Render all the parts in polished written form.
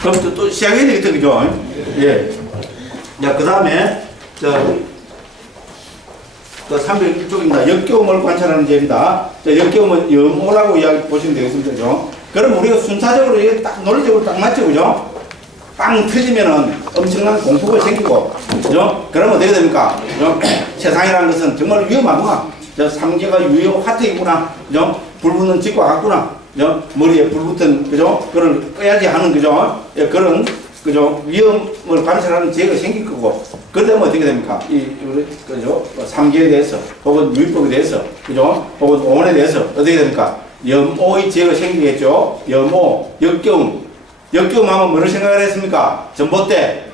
그럼 또 시작해야 되겠죠, 그죠? 예. 자, 그 다음에, 그 301쪽입니다. 역겨움을 관찰하는 제입니다. 자, 역겨움은 염오라고 이야기 보시면 되겠습니다. 그죠? 그럼 우리가 순차적으로 이게 딱, 논리적으로 딱 맞죠, 그죠? 빵 터지면은 엄청난 공포가 생기고, 그죠? 그러면 어떻게 됩니까? 그죠? 세상이라는 것은 정말 위험하구나. 저 3개가 유효 화택이구나. 그죠? 불 붙는 집과 같구나. 그죠? 머리에 불 붙은, 그죠? 그걸 꺼야지 하는, 그죠? 예, 그런, 그죠? 위험을 관찰하는 지혜가 생길 거고, 그러면 어떻게 됩니까? 그죠? 3계에 대해서, 혹은 유의법에 대해서, 그죠? 혹은 오원에 대해서 어떻게 됩니까? 염오의 지혜가 생기겠죠? 염오, 역겨움. 역겨움 하면 뭐를 생각을 했습니까? 전봇대.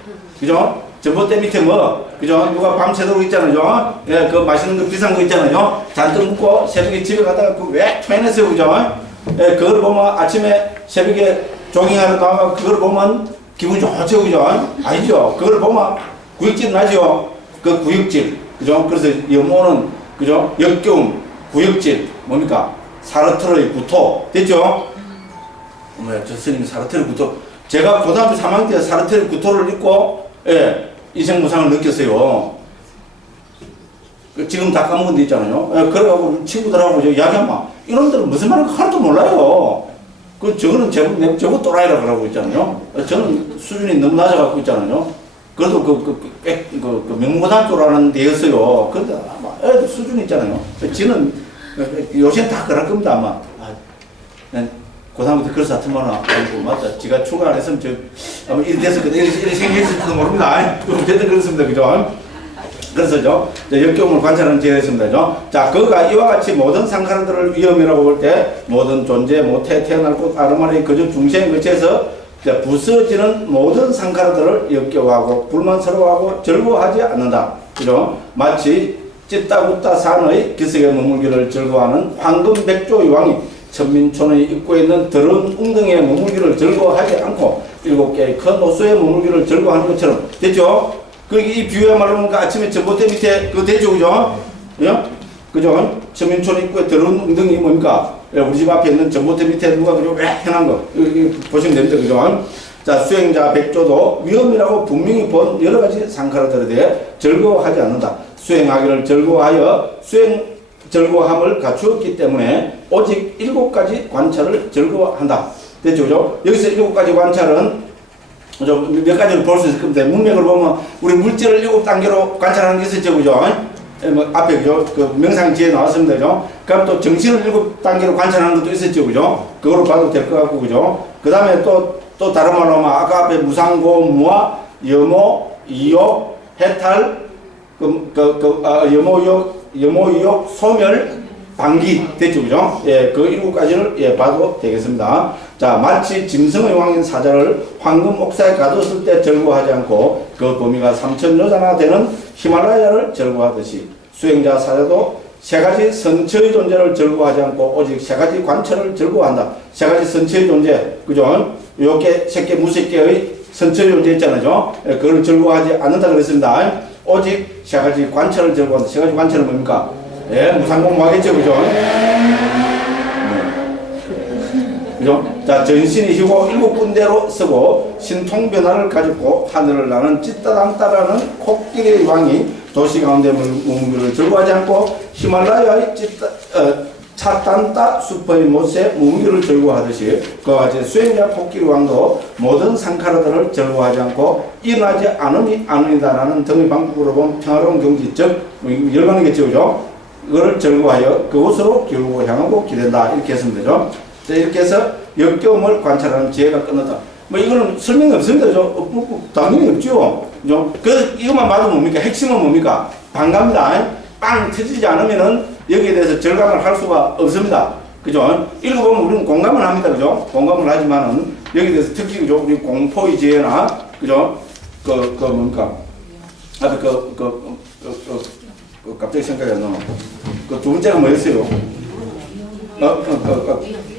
그죠? 전봇대 밑에 뭐, 그죠? 누가 밤새도록 있잖아요. 예, 그 맛있는 거 비싼 거 있잖아요. 잔뜩 먹고 새벽에 집에 가다가 그 왜 토해냈어요, 그죠? 예, 그걸 보면 아침에 새벽에 조깅하러 나가면 그걸 보면 기분 좋죠, 그죠? 아니죠? 그걸 보면 구역질 나죠? 그 구역질. 그죠? 그래서 염오는, 그죠? 역겨움, 구역질. 뭡니까? 사르트르의 구토. 됐죠? 뭐야, 저 스님 사르트르 구토. 제가 고등학교 3학년 때 사르트르 구토를 읽고, 예, 인생무상을 느꼈어요. 지금 다 까먹은 데 있잖아요. 예, 그래가지고 친구들하고 저 이야기하면, 이놈들은 무슨 말인가 하나도 몰라요. 저거는 저거 또라이라고 그러고 있잖아요. 저는 수준이 너무 낮아갖고 있잖아요. 그래도 그 명문고등학교라는 데였어요. 그런데 아마 애들 수준이 있잖아요. 지는 요새는 다 그럴 겁니다, 아마. 고등학교 때 그래서 같은 말은 아니고, 맞다. 지가 출가 안 했으면 아마 이리 됐었거든요. 이리 생겼을지도 모릅니다. 어쨌든 그렇습니다. 그죠? 그래서죠, 역겨움을 관찰하는 지혜였습니다. 자, 그가 이와 같이 모든 상사들을 위험이라고 볼 때, 모든 존재, 모태, 태어날 곳, 아르마리, 그저 중생에 거쳐서 부서지는 모든 상사들을 역겨워하고, 불만스러워하고, 즐거워하지 않는다. 그죠? 마치 찢다 붓다 산의 기슭에 머물기를 즐거워하는 황금백조의 왕이 천민촌의 입구에 있는 더러운 웅덩이에 머물기를 즐거워하지 않고, 7개의 큰 호수에 머물기를 즐거워하는 것처럼. 됐죠? 이 비유야말로 아침에 전봇대 밑에 그거 되죠, 그죠? 예? 그죠? 천민촌 입구에 들어온 웅덩이 뭡니까? 우리 집 앞에 있는 전봇대 밑에 누가 그죠? 왜 해놓은 거? 이거 보시면 됩니다, 그죠? 자, 수행자 백조도 위험이라고 분명히 본 여러 가지 상카라들에 대해 즐거워하지 않는다. 수행하기를 즐거워하여 즐거워함을 갖추었기 때문에 오직 7가지 관찰을 즐거워한다. 됐죠, 그죠? 여기서 7가지 관찰은 몇 가지로 볼 수 있을 겁니다. 문맥을 보면 우리 물질을 7단계로 관찰하는 게 있었죠, 그죠? 뭐 앞에 그 명상지에 나왔습니다, 그죠? 그럼 또 정신을 7단계로 관찰하는 것도 있었죠, 그죠? 그거로 봐도 될 것 같고, 그죠? 그 다음에 또 다른 말로 하면 아까 앞에 무상고, 무아, 염오, 이욕, 해탈, 염오, 이욕, 소멸, 방기 됐죠, 그죠? 예, 그 7가지를 예, 봐도 되겠습니다. 자, 마치 짐승의 왕인 사자를 황금 옥사에 가뒀을 때 즐거워하지 않고 그 범위가 3,000여자나 되는 히말라야를 즐거워하듯이 수행자 사자도 3가지 선처의 존재를 즐거워하지 않고 오직 3가지 관철을 즐거워한다. 3가지 선처의 존재, 그죠? 요렇게 새끼, 무새끼의 선처의 존재 있잖아요. 예, 그걸 즐거워하지 않는다 그랬습니다. 오직 3가지 관철을 즐거워한다. 3가지 관철은 뭡니까? 예, 무상공부하겠죠, 그죠? 그죠? 자, 전신이 휘고 7군데로 서고 신통변화를 가지고 하늘을 나는 찌따당따라는 코끼리의 왕이 도시 가운데 머물기를 즐거워하지 않고 히말라야의 차탄따 숲의 못에 머물기를 즐거워하듯이 그와 같이 수행자 코끼리 왕도 모든 상카라들을 즐거워하지 않고 일어나지 않음이 아니다라는 등의 방법으로 본 평화로운 경지, 즉 열반이겠죠, 그죠? 그걸 즐거워하여 그곳으로 기울고 향하고 기댄다. 이렇게 했으면 되죠. 자, 이렇게 해서 역겨움을 관찰하는 지혜가 끝났다. 뭐 이거는 설명이 없습니다. 당연히 없죠. 이것만 봐도 뭡니까? 핵심은 뭡니까? 반갑니다. 빵 터지지 않으면은 여기에 대해서 절감을 할 수가 없습니다. 그죠? 읽어보면 우리는 공감을 합니다. 그죠? 공감을 하지만은 여기에 대해서 특히 그죠? 우리 공포의 지혜나 그죠? 뭡니까? 앞에 갑자기 생각이 안 나나. 그 두 번째가 뭐였어요?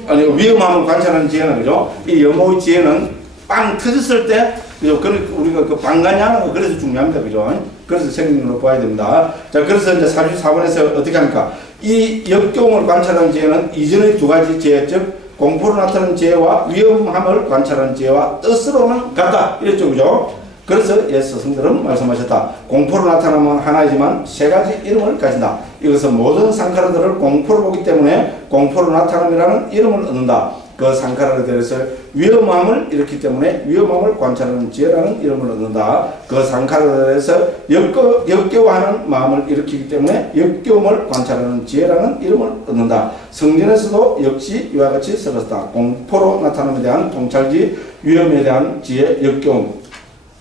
아니, 위험함을 관찰하는 지혜는, 그죠? 이 염오의 지혜는 빵 터졌을 때, 그죠? 우리가 그 방관하는 거 그래서 중요합니다. 그죠? 그래서 생명으로 봐야 됩니다. 자, 그래서 이제 44번에서 어떻게 합니까? 이 역겨움을 관찰하는 지혜는 이전의 2가지 지혜, 즉, 공포로 나타나는 지혜와 위험함을 관찰하는 지혜와 뜻으로는 같다. 이랬죠. 그죠? 그래서 옛 스승들은 말씀하셨다. 공포로 나타나면 하나이지만 세 가지 이름을 가진다. 이것은 모든 상카라들을 공포로 보기 때문에 공포로 나타남이라는 이름을 얻는다. 그 상카라들에서 위험함을 일으키기 때문에 위험함을 관찰하는 지혜라는 이름을 얻는다. 그 상카라들에서 역겨워하는 마음을 일으키기 때문에 역겨움을 관찰하는 지혜라는 이름을 얻는다. 성전에서도 역시 이와 같이 쓰였다. 공포로 나타남에 대한 통찰지, 위험에 대한 지혜, 역겨움.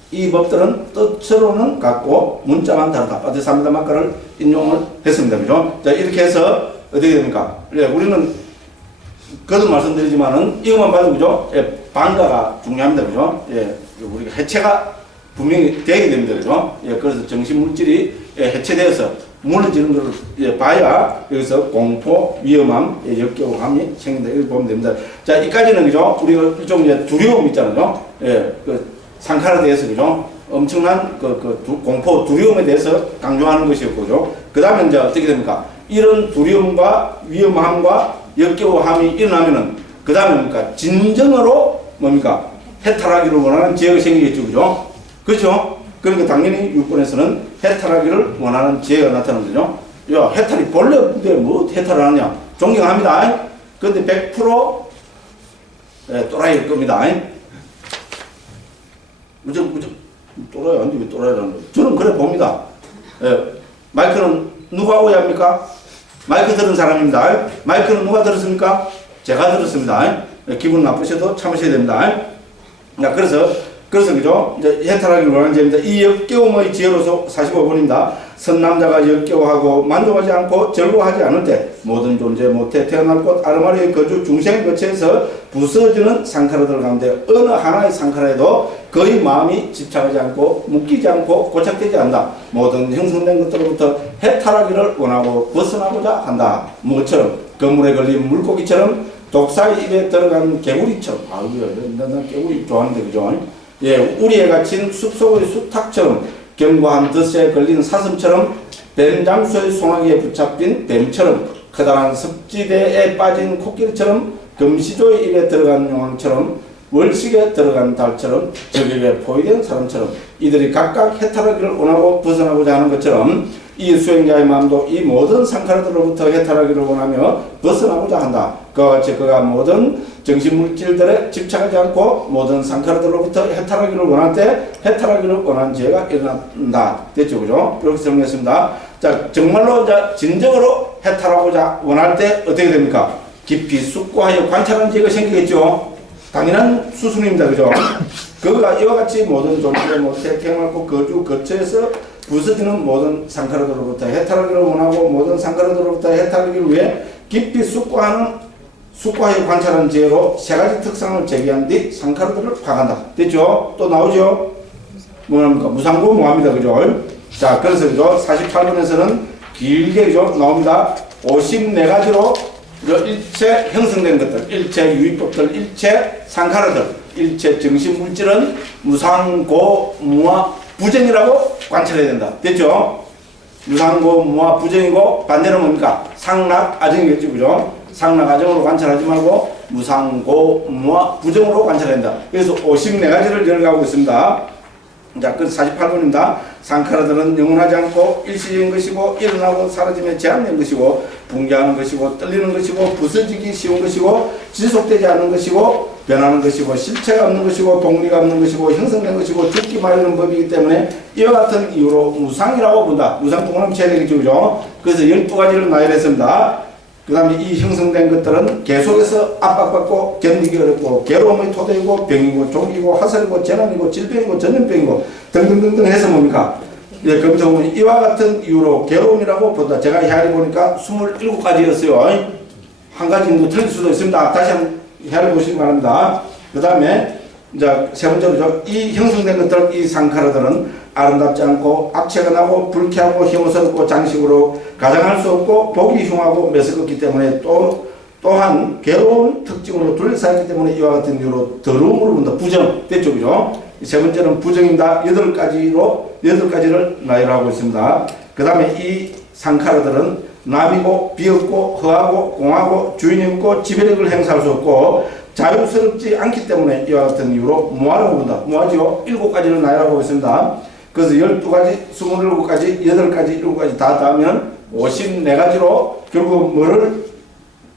이 법들은 뜻으로는 같고 문자만 다르다. 바티사미다 마카를 인용을 했습니다. 그죠? 자, 이렇게 해서 어떻게 됩니까? 우리는 거듭 말씀드리지만은 이것만 봐도 그죠? 예, 방가가 중요합니다. 그죠? 예, 우리가 해체가 분명히 되게 됩니다. 그죠? 예, 그래서 정신 물질이 해체되어서 무너지는 것을 예, 봐야 여기서 공포, 위험함, 예, 역겨움함이 생긴다. 이렇게 보면 됩니다. 자, 이까지는 그죠? 우리가 일종 이제 두려움 있잖아요. 예, 상카라에 대해서 그죠? 엄청난 공포, 두려움에 대해서 강조하는 것이었고, 그죠? 그 다음에 이제 어떻게 됩니까? 이런 두려움과 위험함과 역겨워함이 일어나면은, 그 다음에 뭡니까? 진정으로 뭡니까? 해탈하기를 원하는 지혜가 생기겠죠, 그죠? 그렇죠? 그러니까 당연히 육본에서는 해탈하기를 원하는 지혜가 나타나는 거죠. 야, 해탈이 본래 없는데 뭐 해탈을 하느냐? 존경합니다. 근데 100% 또라이일 겁니다. 무조건 또라이 아닌데 왜 또라이라는 거예요? 저는 그래 봅니다. 예, 마이크는 누가 오해합니까? 마이크 들은 사람입니다. 마이크는 누가 들었습니까? 제가 들었습니다. 예, 기분 나쁘셔도 참으셔야 됩니다. 그래서 그죠? 이제 해탈하기를 원하는 지혜입니다. 이 역겨움의 지혜로서 45번입니다. 선남자가 역겨워하고 만족하지 않고 즐거워하지 않을 때 모든 존재 못해 태어날 곳 아르마리의 거주 중생의 거처에서 부서지는 상카라들 가운데 어느 하나의 상카라에도 거의 마음이 집착하지 않고 묶이지 않고 고착되지 않는다. 모든 형성된 것들로부터 해탈하기를 원하고 벗어나고자 한다. 뭐처럼 그물에 걸린 물고기처럼 독사의 입에 들어간 개구리처럼. 난 개구리 좋아하는데 그죠? 예, 우리에 갇힌 숲속의 수탉처럼 견고한 덫에 걸린 사슴처럼 뱀장수의 소나기에 붙잡힌 뱀처럼 커다란 습지대에 빠진 코끼리처럼 금시조의 입에 들어간 용왕처럼 월식에 들어간 달처럼 적에게 포위된 사람처럼 이들이 각각 해탈하기를 원하고 벗어나고자 하는 것처럼 이 수행자의 마음도 이 모든 상카라들로부터 해탈하기를 원하며 벗어나고자 한다. 그와 같이 그가 모든 정신물질들에 집착하지 않고 모든 상카라들로부터 해탈하기를 원할 때 해탈하기를 원하는 지혜가 일어난다. 됐죠? 그죠? 이렇게 정리했습니다. 자, 정말로 진정으로 해탈하고자 원할 때 어떻게 됩니까? 깊이 숙고하여 관찰하는 지혜가 생기겠죠? 당연한 수순입니다. 그죠? 그가 이와 같이 모든 존재 못해 태어났고 거주 거처에서 부서지는 모든 상카라들로부터 해탈하기를 원하고 모든 상카라들로부터 해탈하기를 위해 깊이 숙고하여 관찰하는 지혜로 세 가지 특성을 제기한 뒤 상카라들을 파악한다. 됐죠? 또 나오죠? 뭐랍니까? 무상고 뭐합니다. 그죠? 자, 그래서 그죠? 48번에서는 길게 그죠? 나옵니다. 54가지로 일체 형성된 것들, 일체 유의법들, 일체 상카라들, 일체 정신물질은 무상고 무아 부정이라고 관찰해야 된다. 됐죠? 무상고 무아 부정이고 반대는 뭡니까? 상락 아정이겠죠. 그죠? 상락 아정으로 관찰하지 말고 무상고 무아 부정으로 관찰한다. 그래서 54가지를 열어가고 있습니다. 자, 그 48번입니다. 상카라들은 영원하지 않고 일시적인 것이고 일어나고 사라짐에 제한된 것이고 붕괴하는 것이고 떨리는 것이고 부서지기 쉬운 것이고 지속되지 않는 것이고 변하는 것이고 실체가 없는 것이고 동리가 없는 것이고 형성된 것이고 죽기 마련한 법이기 때문에 이와 같은 이유로 무상이라고 본다. 무상 동그라미 쳐야 되겠죠. 그죠? 그래서 12가지를 나열했습니다. 그 다음에 이 형성된 것들은 계속해서 압박받고 견디기 어렵고 괴로움의 토대이고 병이고 종이고 화살이고 재난이고 질병이고 전염병이고 등등등등 해서 뭡니까? 예, 검토보면 이와 같은 이유로 괴로움이라고 본다. 제가 헤아려 보니까 27가지였어요. 한 가지는 뭐 틀릴 수도 있습니다. 다시 한번 헤아려 보시기 바랍니다. 그 다음에 이제 세 번째로 이 형성된 것들, 이 상카라들은 아름답지 않고 악체가 나고 불쾌하고 혐오스럽고 장식으로 가장할 수 없고 보기 흉하고 매스껍기 때문에 또한 괴로운 특징으로 둘러싸였기 때문에 이와 같은 이유로 더러움으로 본다. 부정. 됐죠? 그죠? 세 번째는 부정입니다. 8가지를 나열하고 있습니다. 그 다음에 이 상카라들은 나비고 비었고 허하고 공하고 주인이 없고 지배력을 행사할 수 없고 자유스럽지 않기 때문에 이와 같은 이유로 무하라고 본다. 무하지요. 7가지는 나열하고 있습니다. 그래서 12가지, 27가지, 8가지, 7가지 다 하면 54가지로 결국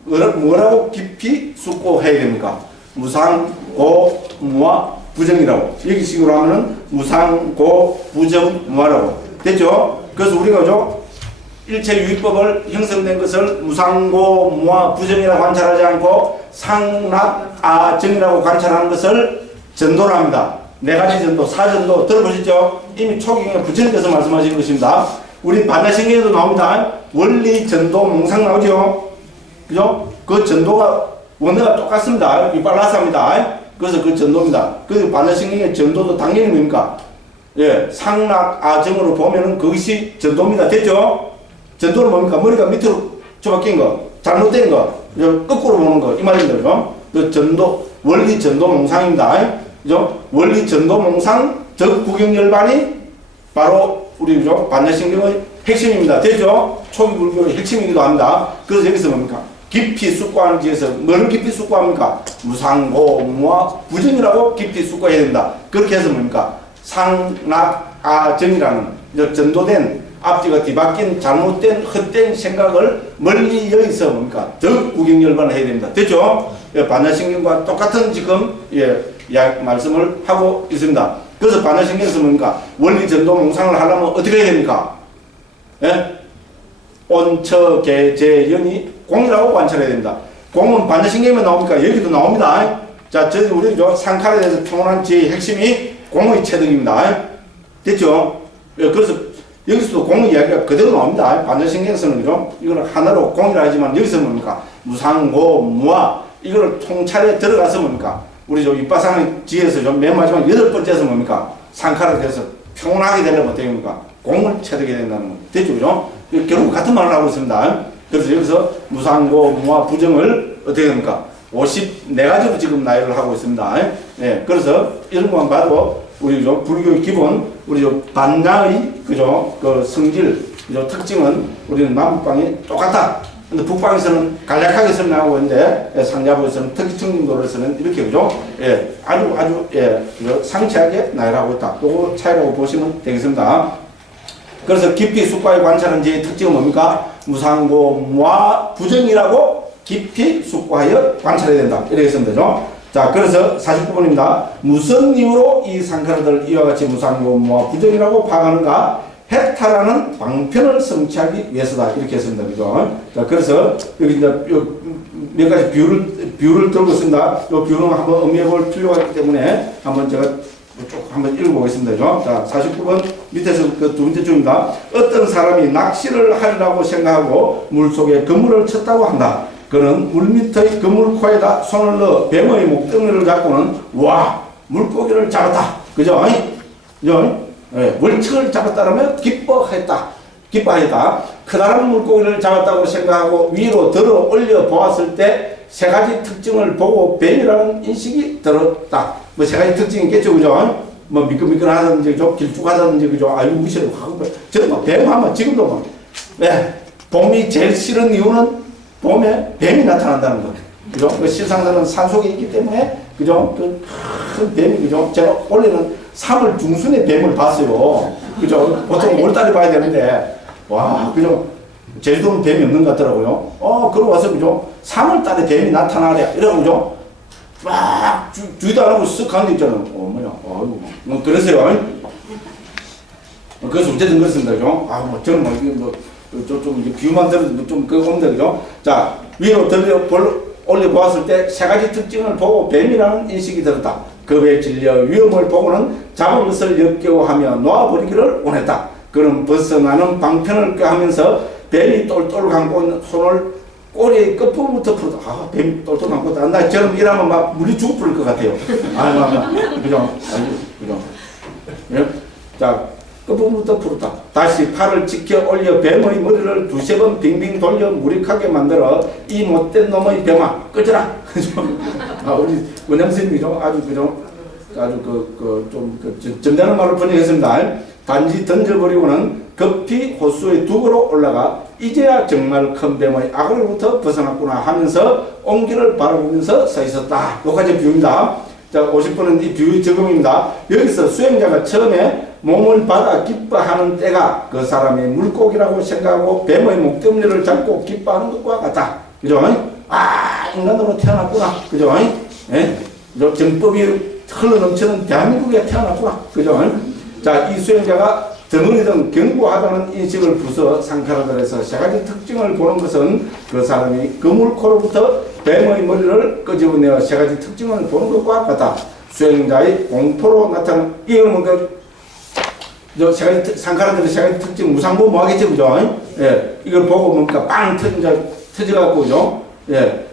뭐라고 깊이 숙고해야 됩니까? 무상, 고, 무하, 부정이라고. 여기 식으로 하면은 무상, 고, 부정, 무하라고. 됐죠? 그래서 우리가 일체 유의법을 형성된 것을 무상고, 무하, 부정이라고 관찰하지 않고 상락, 아정이라고 관찰하는 것을 전도를 합니다. 4가지 전도, 사전도 들어보셨죠? 이미 초경에 부처님께서 말씀하신 것입니다. 우리 반야신경에도 나옵니다. 원리, 전도, 몽상 나오죠? 그죠? 그 전도가 원어가 똑같습니다. 이빨라스합니다. 그래서 그 전도입니다. 그 반야신경의 전도도 당연히 뭡니까? 예, 상락, 아정으로 보면은 그것이 전도입니다. 됐죠? 전도는 뭡니까? 머리가 밑으로 처박힌 거, 잘못된 거, 거꾸로 보는 거, 이 말입니다. 그죠? 그 전도, 원리 전도 몽상입니다. 그죠? 원리 전도 몽상, 적구경열반이 바로 우리 그죠? 반야신경의 핵심입니다. 됐죠? 초기 불교의 핵심이기도 합니다. 그래서 여기서 뭡니까? 깊이 숙고하는 지에서 뭐를 깊이 숙고합니까? 무상고, 무하, 부정이라고 깊이 숙고해야 된다. 그렇게 해서 뭡니까? 상락, 아정이라는 전도된 앞뒤가 뒤바뀐 잘못된 헛된 생각을 멀리 여기서 뭡니까? 덕구경열반을 해야 됩니다. 됐죠? 반야신경과 똑같은 지금 말씀을 하고 있습니다. 그래서 반야신경에서 뭡니까? 원리 전도 몽상을 하려면 어떻게 해야 됩니까? 예? 온처, 개, 재, 연이 공이라고 관찰해야 됩니다. 공은 반야신경에 나옵니까? 여기도 나옵니다. 자, 저희 우리 상칼에 대해서 평온한 지혜의 핵심이 공의 체득입니다. 됐죠? 그래서 여기서도 공의 이야기가 그대로 나옵니다. 반야신경에서는 이거는 하나로 공이라 하지만 여기서는 뭡니까? 무상고, 무하, 이거를 통찰에 들어가서 뭡니까? 우리 이빠상의 지혜에서 맨 마지막 8번째에서 뭡니까? 상칼에 대해서 평온하게 되려면 어떻게 됩니까? 공을 체득해야 된다는 거. 됐죠? 그죠? 결국 같은 말을 하고 있습니다. 그래서 여기서 무상고, 무하, 부정을 어떻게 됩니까? 54가지로 지금 나열을 하고 있습니다. 예, 그래서 이런 것만 봐도 우리 불교의 기본, 우리 반야의 그죠? 그 성질, 그죠? 특징은 우리는 남북방이 똑같다. 근데 북방에서는 간략하게 설명하고 있는데 상자부에서는 특이청림도로서는 이렇게 그죠? 예, 아주 상세하게 나열하고 있다. 요거 차이라고 보시면 되겠습니다. 그래서 깊이 숙고하여 관찰한 지의 특징은 뭡니까? 무상고, 무하, 부정이라고 깊이 숙고하여 관찰해야 된다. 이렇게 쓰면 되죠. 자, 그래서 49번입니다. 무슨 이유로 이 상카르들 이와 같이 무상고, 무하, 부정이라고 파악하는가? 해탈하는 방편을 성취하기 위해서다. 이렇게 했습니다. 그죠? 자, 그래서 여기 이제 몇 가지 비유를 들고 있습니다. 이 비유는 한번 음미해 볼 필요가 있기 때문에 한번 제가 쭉 한번 읽어보겠습니다. 그죠? 자, 49번 밑에서 그 두 번째 줄입니다. 어떤 사람이 낚시를 하려고 생각하고 물속에 그물을 쳤다고 한다. 그는 물밑의 그물코에다 손을 넣어 뱀의 목덜미를 잡고는 와, 물고기를 잡았다. 그죠? 그죠? 예, 월척을 잡았다라면 기뻐했다. 커다란 물고기를 잡았다고 생각하고 위로 들어 올려 보았을 때 3가지 특징을 보고 뱀이라는 인식이 들었다. 뭐 3가지 특징이 있겠죠, 그죠? 뭐 미끈미끈하다든지, 그죠? 길쭉하다든지, 그죠? 아유, 무시라고 하고. 저는 뱀 하면 지금도 뭐, 봄이 제일 싫은 이유는 봄에 뱀이 나타난다는 거. 그죠? 그 실상자는 산속에 있기 때문에, 그죠? 그 큰 뱀이, 그죠? 제가 원래는 3월 중순에 뱀을 봤어요. 그죠? 보통 5월달에 봐야 되는데, 와, 그죠? 제주도는 뱀이 없는 것 같더라고요. 그러고 와서, 그죠? 3월달에 뱀이 나타나래. 이러고, 그죠? 막, 주의도 안 하고 쓱 가는 데 있잖아요. 뭐, 그러세요. 그래서 어쨌든 그렇습니다. 그죠? 저는 좀 비유만 들어도 좀 그거 옵니다. 그죠? 자, 위로 올려보았을 때 3가지 특징을 보고 뱀이라는 인식이 들었다. 겁에 질려 위험을 보고는 잡은 것을 역겨워하며 놓아버리기를 원했다. 그는 벗어나는 방편을 꾀하면서 뱀이 똘똘 감고 있는 손을 꼬리의 끝부분부터 풀었다. 뱀이 똘똘 감고 있다. 나 저럼 이러면 막 물이 죽을 것 같아요. 그죠? 그죠? 예? 자, 끝부분부터 풀었다. 다시 팔을 지켜 올려 뱀의 머리를 2-3번 빙빙 돌려 무익하게 만들어 이 못된 놈의 뱀아 꺼져라. 우리 원장선생님이죠. 점잖은 말을 번역했습니다. 단지 던져버리고는 급히 호수의 둑으로 올라가 이제야 정말 큰 뱀의 악으로부터 벗어났구나 하면서 온기를 바라보면서 서 있었다. 여기까지 비유입니다. 자, 50번은 이 비유 적용입니다. 여기서 수행자가 처음에 몸을 받아 기뻐하는 때가 그 사람이 물고기라고 생각하고 뱀의 목덜미를 잡고 기뻐하는 것과 같다. 그죠? 아, 인간으로 태어났구나. 그죠? 예? 정법이 흘러넘치는 대한민국에 태어났구나. 그죠? 자, 이 수행자가 덩어리등 견고하다는 인식을 부숴 상카라들에서 세 가지 특징을 보는 것은 그 사람이 그물코로부터 뱀의 머리를 끄집어내어 세 가지 특징을 보는 것과 같다. 수행자의 공포로 나타나는 이거는 세 가지 상카라들의 세 가지 특징 무상보 뭐 하겠죠, 그죠? 예, 이걸 보고 뭡니까 빵 터져갖고 그죠? 예.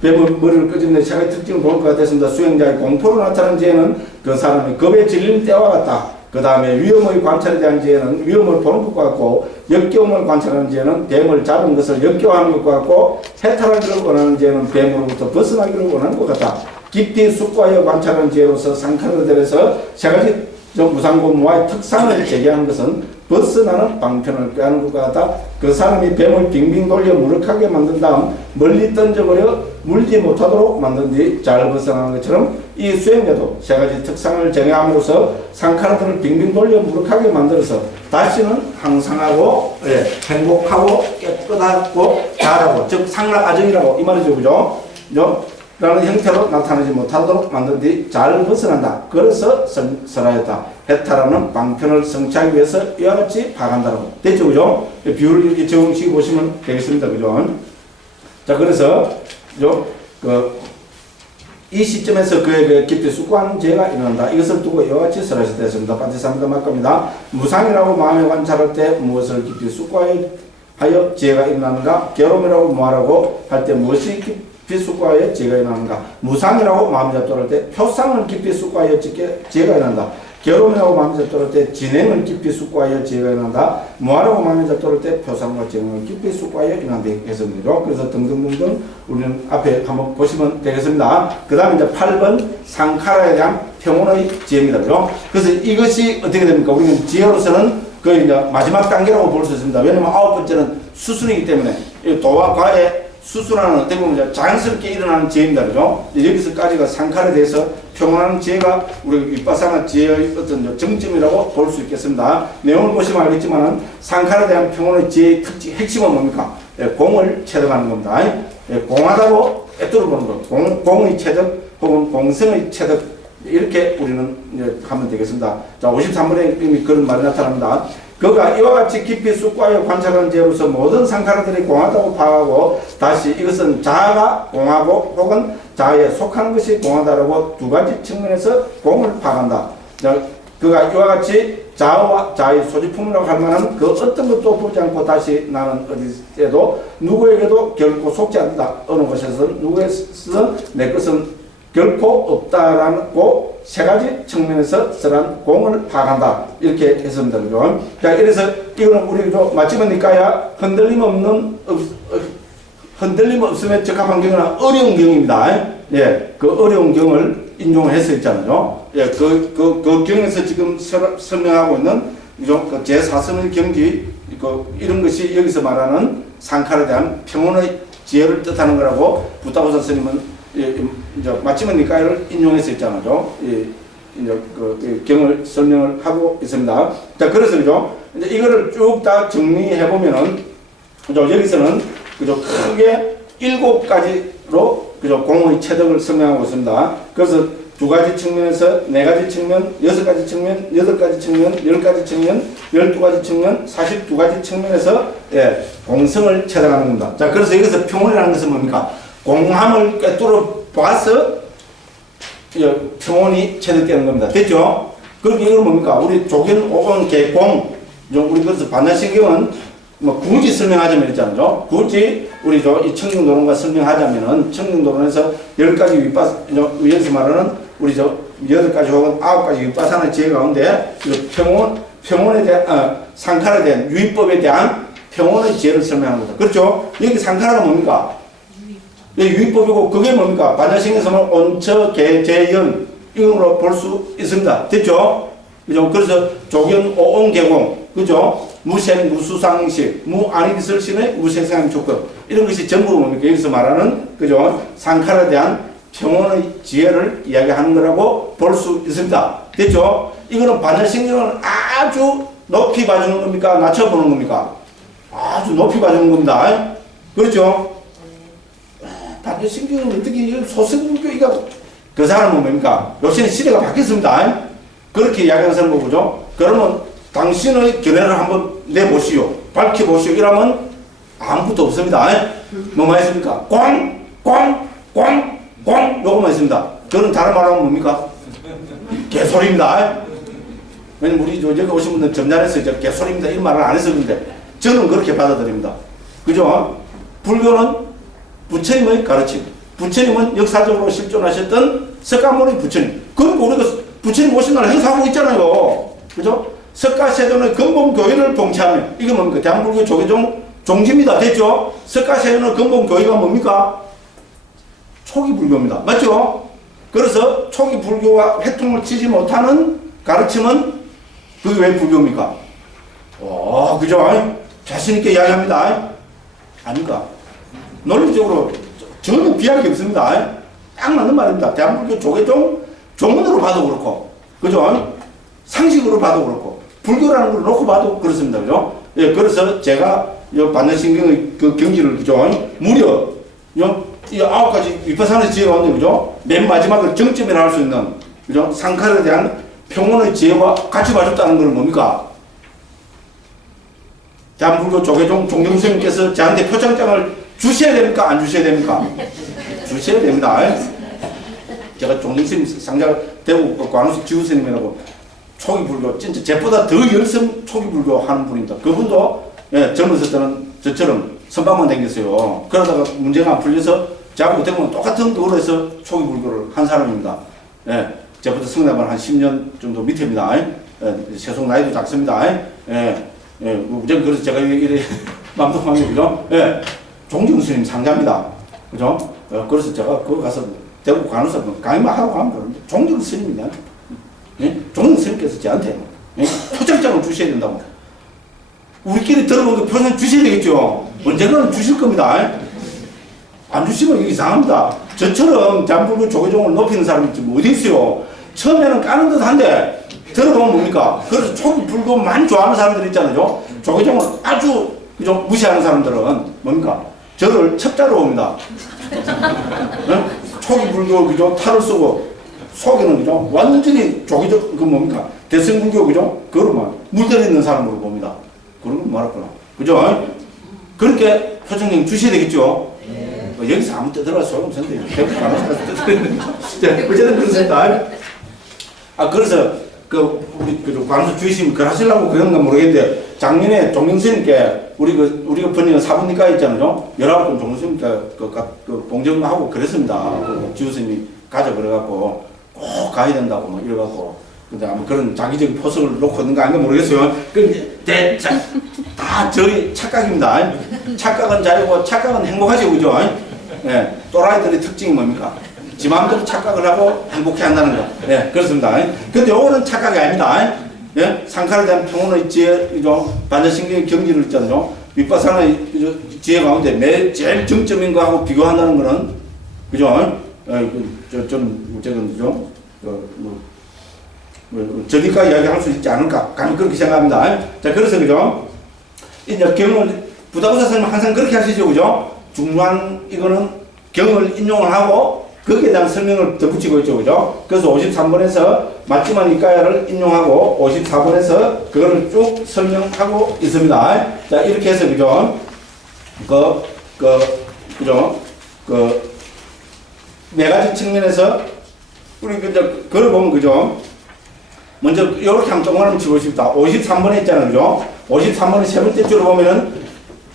뱀의 머리를 끄집어내 세 가지 특징을 보는 것 같았습니다. 수행자의 공포로 나타난 지혜는 그 사람이 겁에 질린 때와 같다. 그 다음에 위험의 관찰에 대한 지혜는 위험을 보는 것과 같고, 역겨움을 관찰하는 지혜는 뱀을 잡은 것을 역겨워하는 것과 같고, 해탈하기를 원하는 지혜는 뱀으로부터 벗어나기를 원하는 것 같다. 깊이 숙고하여 관찰하는 지혜로서 상카르들에서 세 가지 무상고무와의 특상을 제기하는 것은 벗어나는 방편을 꾀하는 것과 같다. 그 사람이 뱀을 빙빙 돌려 무력하게 만든 다음 멀리 던져버려 물지 못하도록 만든 뒤 잘 벗어나는 것처럼 이 수행자도 세 가지 특상을 정해함으로써 상카라들을 빙빙 돌려 무력하게 만들어서 다시는 항상하고 행복하고 깨끗하고 잘하고 즉 상락아정이라고 이 말이죠. 그죠? 라는 형태로 나타나지 못하도록 만든 뒤 잘 벗어난다. 그래서 설하였다. 해탈하는 방편을 성취하기 위해서 이와 같이 파간다라고 됐죠. 그죠? 비유를 이렇게 적용시켜 보시면 되겠습니다. 그죠? 자, 그래서 이 시점에서 그에게 깊이 숙고하는 죄가 일어난다. 이것을 두고 이와 같이 설하셨다 했습니다. 빠티사입니다. 맞겁니다. 무상이라고 마음에 관찰할 때 무엇을 깊이 숙고하여 죄가 일어나는가? 괴로움이라고 뭐하라고 할 때 무엇이 깊이 숙고하여 죄가 일어나는가? 무상이라고 마음에 잡도록 할 때 표상을 깊이 숙고하여 죄가 일어난다. 괴로움이라고 마음에 잡도록 할 때 진행을 깊이 숙고하여 죄가 일어난다. 무하라고 마음에 잡도록 할 때 표상과 진행을 깊이 숙고하여 일어난다 했습니다. 그래서 등등등등 우리는 앞에 한번 보시면 되겠습니다. 그 다음에 이제 8번 상카라에 대한 평온의 지혜입니다. 그죠? 그래서 이것이 어떻게 됩니까? 우리는 지혜로서는 거의 이제 마지막 단계라고 볼 수 있습니다. 왜냐면 9번째는 수순이기 때문에 도와 과의 수순하는 어떻게 보면 자연스럽게 일어나는 지혜입니다. 그죠? 여기서까지가 상칼에 대해서 평온한 지혜가 우리 윗바사나 지혜의 어떤 정점이라고 볼 수 있겠습니다. 내용을 보시면 알겠지만 상칼에 대한 평온의 지혜의 특징, 핵심은 뭡니까? 공을 체득하는 겁니다. 공하다고 애도를 보는 것. 공의 체득 혹은 공성의 체득 이렇게 우리는 이제 하면 되겠습니다. 자, 53번에 이미 그런 말이 나타납니다. 그가 이와 같이 깊이 숙고하여 관찰하는 죄로서 모든 상카라들이 공하다고 파악하고 다시 이것은 자아가 공하고 혹은 자아에 속하는 것이 공하다라고 두 가지 측면에서 공을 파악한다. 그가 이와 같이 자아와 자아의 소지품이라고 할 만한 그 어떤 것도 보지 않고 다시 나는 어디에도 누구에게도 결코 속지 않는다. 어느 곳에서는 누구에서는 내 것은 결코 없다라고 세 가지 측면에서 설한 공을 파악한다. 이렇게 했습니다. 그죠? 자, 그래서 이거는 우리 마치면니까야 흔들림 없음에 적합한 경우는 어려운 경입니다. 예, 그 어려운 경을 인용을 해서 있잖아요. 예, 그 경에서 지금 설명하고 있는 그 제4선의 경지, 이런 것이 여기서 말하는 상칼에 대한 평온의 지혜를 뜻하는 거라고 부타고사 스님은 이제 마침은 니까이를 인용해서 있잖아요. 이제 그 경을 설명을 하고 있습니다. 자, 그래서 그죠? 이제 이거를 쭉 다 정리해 보면은 그죠? 여기서는 그죠? 크게 7가지로 그죠? 공의 체득을 설명하고 있습니다. 그래서 2가지 측면에서 4가지 측면, 6가지 측면, 8가지 측면, 10가지 측면, 12가지 측면, 42가지 측면에서 공성을 체득하는 겁니다. 자, 그래서 여기서 평온이라는 것은 뭡니까? 공함을 꿰뚫어 봐서 평온이 체득되는 겁니다. 됐죠? 그렇게 이건 뭡니까? 우리 조견, 오건, 개공, 우리 그래서 반야신경은 뭐 굳이 설명하자면 있잖아요. 굳이 우리 이 청정도론과 설명하자면은 청정도론에서 10가지 위에서 말하는 우리 8가지 혹은 9가지 윗바사나 지혜 가운데 평온에 대한 상칼에 대한 유의법에 대한 평온의 지혜를 설명하는 겁니다. 그렇죠? 여기 상칼은 뭡니까? 유의법이고 그게 뭡니까? 반야신경에서는 온처, 개, 재연 이걸로 볼 수 있습니다. 됐죠? 그죠? 그래서 조견 오온계공, 그죠? 무생, 무수상식, 무안이설신의 무생상 조건. 이런 것이 전부 뭡니까? 여기서 말하는, 그죠? 상칼에 대한 평온의 지혜를 이야기하는 거라고 볼 수 있습니다. 됐죠? 이거는 반야신경을 아주 높이 봐주는 겁니까? 낮춰보는 겁니까? 아주 높이 봐주는 겁니다. 그렇죠? 반야신경은 어떻게 소승불교, 그 사람은 뭡니까? 요새는 시대가 바뀌었습니다. 그렇게 이야기하는 사람은 뭐죠? 그러면 당신의 견해를 한번 내보시오. 밝혀보시오. 이러면 아무것도 없습니다. 뭐만 있습니까? 꽝! 꽝! 꽝! 꽝! 요거만 있습니다. 그런 다른 말하면 뭡니까? 개소리입니다. 왜냐면 우리 여기 오신 분들 점잖해서 개소리입니다. 이 말을 안 했었는데 저는 그렇게 받아들입니다. 그죠? 불교는 부처님의 가르침. 부처님은 역사적으로 실존하셨던 석가모니 부처님. 그리고 우리가 부처님 오신 날 행사하고 있잖아요. 그죠? 석가세존의 근본 교의를 봉치하며, 이게 뭡니까? 대한불교 조계종 종지입니다. 됐죠? 석가세존의 근본 교의가 뭡니까? 초기 불교입니다. 맞죠? 그래서 초기 불교와 회통을 치지 못하는 가르침은 그게 왜 불교입니까? 그죠? 자신있게 이야기합니다. 아닌가? 논리적으로 전혀 비할 게 없습니다. 딱 맞는 말입니다. 대한불교 조계종 종문으로 봐도 그렇고, 그죠? 상식으로 봐도 그렇고, 불교라는 걸 놓고 봐도 그렇습니다. 그죠? 예, 그래서 제가 반야신경의 그 경지를, 그죠? 무려, 이 9가지 위파산의 지혜가 왔는데, 그죠? 맨 마지막을 정점이라 할 수 있는, 그죠? 상칼에 대한 평온의 지혜와 같이 봐줬다는 건 뭡니까? 대한불교 조계종 종경스님께서 저한테 표창장을 주셔야 됩니까? 안 주셔야 됩니까? 주셔야 됩니다. 제가 종경스님 상자 대구 관우식 지우스님이라고 초기 불교, 진짜 쟤보다 더 열성 초기 불교 하는 분입니다. 그분도, 예, 젊었을 때는 저처럼 선방만 다녔어요. 그러다가 문제가 안 풀려서 저하고 대부분 똑같은 도로 해서 초기 불교를 한 사람입니다. 예, 저보다 성남은 한 10년 정도 밑입니다. 예, 세속 나이도 작습니다. 예, 무조건 그래서 제가 이래 맘동한 게, 그죠? 예, 종정스님 상자입니다. 그죠? 그래서 제가 거기 가서 대구 관우사 강의만 하고 가면 되는데, 종정스님입니다. 예? 종정스님께서 저한테, 예? 표창장을 주셔야 된다고. 우리끼리 들어본 거 표창 주셔야 되겠죠? 언젠가는 주실 겁니다. 안 주시면 이게 이상합니다. 저처럼 대한불교 조계종을 높이는 사람이 지금 어디 있어요? 처음에는 까는 듯 한데, 들어보면 뭡니까? 그래서 초기 불교 많이 좋아하는 사람들 있잖아요. 조계종을 아주, 그죠? 무시하는 사람들은 뭡니까? 저를 첩자로 봅니다. 네? 초기 불교, 그죠? 탈을 쓰고, 속에는, 그죠? 완전히 조계종, 그 뭡니까? 대승불교, 그죠? 그거로만 물들어 있는 사람으로 봅니다. 그런 건 말았구나. 그죠? 그렇게 표창장 주셔야 되겠죠? 여기서 아무 때 들어가서 소용없는데, 대부분 안 하셔서 어쨌든 그렇습니다. 그래서, 우리, 관수 주의심 그 하시려고 그런가 모르겠는데, 작년에 종영스님께, 우리가 번역한 사분니까 있잖아요. 19번 종영스님께 봉정하고 그랬습니다. 지우스님이 가자 그래갖고, 꼭 가야 된다고 막 이래갖고, 근데 아마 그런 자기적인 포석을 놓고 있는 거 아닌가 모르겠어요. 다 저희 착각입니다. 착각은 자유고 착각은 행복하죠, 그죠? 예, 또라이들의 특징이 뭡니까? 지 마음대로 착각을 하고 행복해 한다는 거. 예, 그렇습니다. 근데 요거는 착각이 아닙니다. 예, 상칼에 대한 평온의 지혜이죠. 반야신경의 경지를 있잖아요. 윗바산의 지혜 가운데 제일 정점인 거하고 비교한다는 거는, 그죠? 좀, 그죠? 저기까지 이야기할 수 있지 않을까? 감히 그렇게 생각합니다. 자, 그래서, 그죠? 이제 경을, 부다고사 선생님은 항상 그렇게 하시죠, 그죠? 중요한, 이거는 경을 인용을 하고, 거기에 대한 설명을 덧붙이고 있죠, 그죠? 그래서 53번에서 맞지만 이까야를 인용하고, 54번에서 그거를 쭉 설명하고 있습니다. 자, 이렇게 해서, 그죠? 그죠? 네 가지 측면에서, 우리, 그걸 보면, 그죠? 먼저, 요렇게 한번 동그라미 치보십시다. 53번에 있잖아요, 그죠? 53번의 세 번째 줄을 보면은,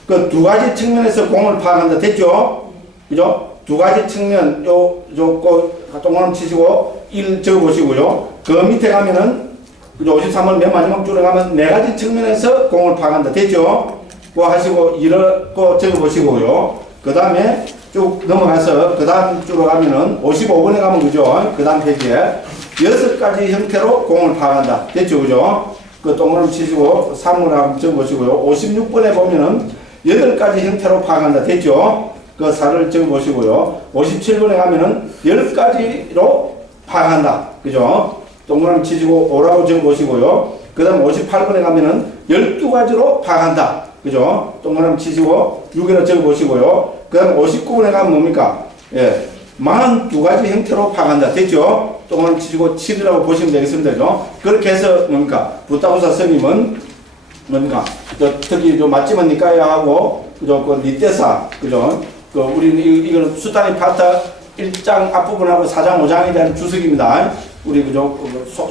그 두 가지 측면에서 공을 파악한다. 됐죠? 그죠? 두 가지 측면, 동그라미 치시고, 1 적어보시고요. 그 밑에 가면은, 그죠? 53번 맨 마지막 줄에 가면 네 가지 측면에서 공을 파악한다. 됐죠? 그거 하시고, 이렇게 적어보시고요. 그 다음에 쭉 넘어가서, 그 다음 줄로 가면은, 55번에 가면, 그죠? 그 다음 페이지에, 6가지 형태로 공을 파악한다. 됐죠, 그죠? 그 동그라미 치시고 3을 한번 적어보시고요. 56번에 보면은 8가지 형태로 파악한다. 됐죠? 그 4를 적어보시고요. 57번에 가면은 10가지로 파악한다. 그죠? 동그라미 치시고 5라고 적어보시고요. 그 다음 58번에 가면은 12가지로 파악한다. 그죠? 동그라미 치시고 6이라 적어보시고요. 그 다음 59번에 가면 뭡니까? 예. 42가지 형태로 파악한다. 됐죠? 동그라미 치시고 7이라고 보시면 되겠습니다. 그죠? 그렇게 해서 뭡니까? 부타고사 스님은 뭡니까? 특히 맞지만 니까야 하고, 그죠? 그 니떼사, 그죠? 그 우리는 이거는 수다니 파타 1장 앞부분하고 4장 5장에 대한 주석입니다. 우리 그죠?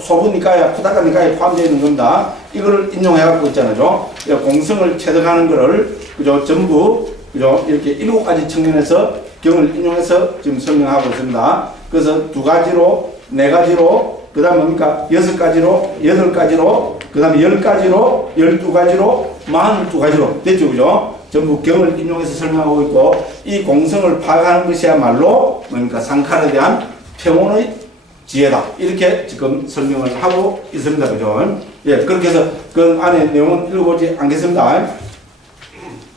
소부니까야, 푸다카니까에 포함되어 있는 겁니다. 이거를 인용해갖고 있잖아요. 공성을 체득하는 거를, 그죠? 전부, 그죠? 이렇게 7가지 측면에서 경을 인용해서 지금 설명하고 있습니다. 그래서 2가지로, 4가지로, 그 다음 뭡니까? 6가지로, 8가지로, 그 다음에 10가지로, 12가지로, 42가지로. 됐죠, 그죠? 전부 경을 인용해서 설명하고 있고, 이 공성을 파악하는 것이야말로 뭡니까? 상칼에 대한 평온의 지혜다. 이렇게 지금 설명을 하고 있습니다. 그죠? 예, 그렇게 해서 그 안에 내용은 읽어보지 않겠습니다.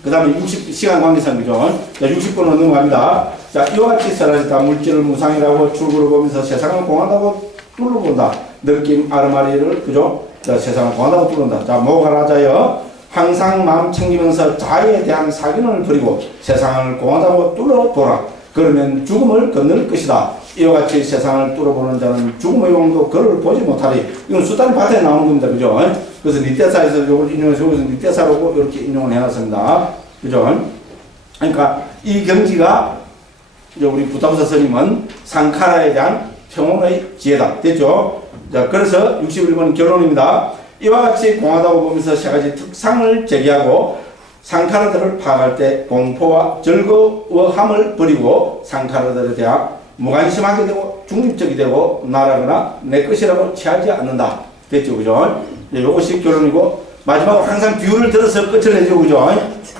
그 다음에 60시간 관계상, 그죠? 자, 60번으로 넘어갑니다. 자, 이와 같이 사라졌다. 물질을 무상이라고 출구를 보면서 세상을 공하다고 뚫어본다. 느낌, 아르마리를, 그죠? 자, 세상을 공하다고 뚫는다. 자, 모가라자여. 항상 마음 챙기면서 자유에 대한 사견을 버리고 세상을 공하다고 뚫어보라. 그러면 죽음을 건널 것이다. 이와 같이 세상을 뚫어보는 자는 죽음의 왕도 그를 보지 못하리. 이건 수단 바다에 나오는 겁니다. 그죠? 그래서 니떼사에서 이걸 인용해서 여기서 니떼사라고 이렇게 인용을 해놨습니다. 그죠? 그러니까 이 경지가 우리 부타고사 스님은 상카라에 대한 평온의 지혜다. 됐죠? 자, 그래서 61번 결론입니다. 이와 같이 공하다고 보면서 세 가지 특상을 제기하고 상카라들을 파악할 때 공포와 즐거워함을 버리고 상카라들에 대한 무관심하게 되고 중립적이 되고 나라거나 내 것이라고 취하지 않는다. 됐죠, 그죠? 이것이 결론이고 마지막으로 항상 비유를 들어서 끝을 내죠, 그죠?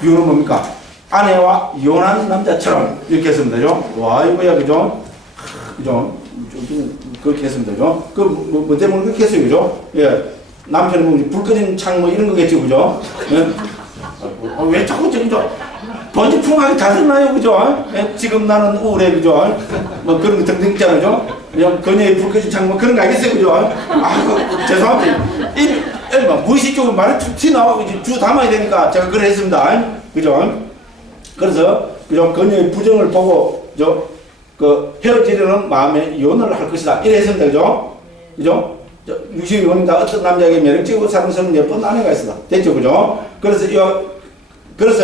비유는 뭡니까? 아내와 이혼한 남자처럼 이렇게 했습니다, 그죠? 와, 이거야, 그죠? 그죠? 그렇게 했습니다, 그죠? 뭐 때문에 그렇게 했어요, 그죠? 예. 남편은 불 꺼진 창 뭐 이런 거겠죠, 그죠? 예? 왜 자꾸 저기죠? 번지풍하게 다 드러나요, 그죠? 예? 지금 나는 우울해, 그죠? 뭐 그런 거 등등 있잖아요, 그죠? 그녀의 불 꺼진 창 뭐 그런 거 알겠어요, 그죠? 아, 죄송합니다. 무의식적으로 말이 툭 튀어나오고 주 담아야 되니까 제가 그래 했습니다. 그죠? 그래서, 그죠? 그녀의 부정을 보고, 헤어지려는 마음에 이혼을 할 것이다. 이래 했습니다, 그죠? 그죠? 62번입니다. 어떤 남자에게 매력적이고 사랑스러운 예쁜 아내가 있었다. 됐죠, 그죠? 그래서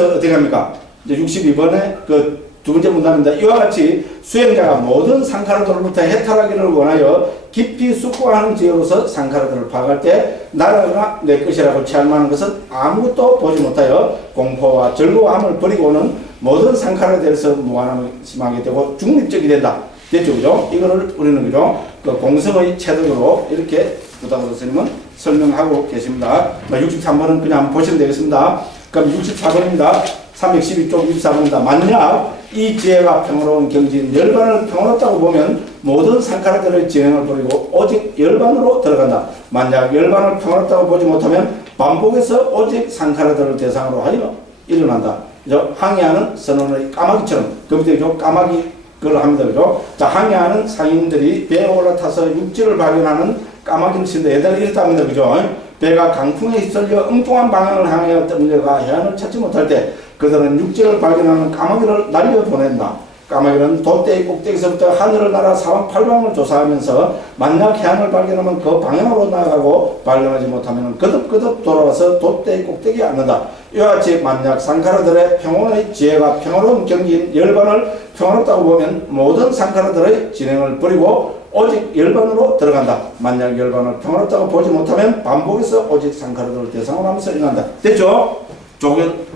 어떻게 합니까? 이제 62번에 그 두 번째 문답입니다. 이와 같이 수행자가 모든 상카라들로부터 해탈하기를 원하여 깊이 숙고하는 지혜로서 상카라들을 파악할 때 나라가 내 것이라고 취할 만한 것은 아무것도 보지 못하여 공포와 즐거움을 버리고는 모든 상카라들에서 무관심하게 되고 중립적이 된다. 됐죠, 그죠? 이거를 우리는, 그죠? 그 공성의 체득으로 이렇게 부타고사 스님은 설명하고 계십니다. 63번은 그냥 한번 보시면 되겠습니다. 그럼 64번입니다. 312쪽 64번입니다. 만약 이 지혜가 평화로운 경지인 열반을 평화롭다고 보면 모든 상카라들의 진행을 버리고 오직 열반으로 들어간다. 만약 열반을 평화롭다고 보지 못하면 반복해서 오직 상카라들을 대상으로 하여 일어난다. 그죠? 항해하는 선원의 까마귀처럼, 그 밑에 까마귀 그걸 합니다. 그죠? 자, 항해하는 상인들이 배에 올라타서 육지를 발견하는 까마귀를 친다. 옛날에 이랬답니다. 그죠? 배가 강풍에 휩쓸려 엉뚱한 방향을 향하여 떠밀려가 해안을 찾지 못할 때 그들은 육지를 발견하는 까마귀를 날려보낸다. 까마귀는 돛대의 꼭대기서부터 하늘을 날아 사방팔방을 조사하면서 만약 해안을 발견하면 그 방향으로 나아가고 발견하지 못하면 거듭거듭 돌아와서 돛대의 꼭대기에 앉는다. 이와 같이 만약 상카라들의 평온의 지혜가 평화로운 경기인 열반을 평화롭다고 보면 모든 상카라들의 진행을 버리고 오직 열반으로 들어간다. 만약 열반을 평화롭다고 보지 못하면 반복해서 오직 상카라들을 대상으로 하면서 일어난다. 됐죠?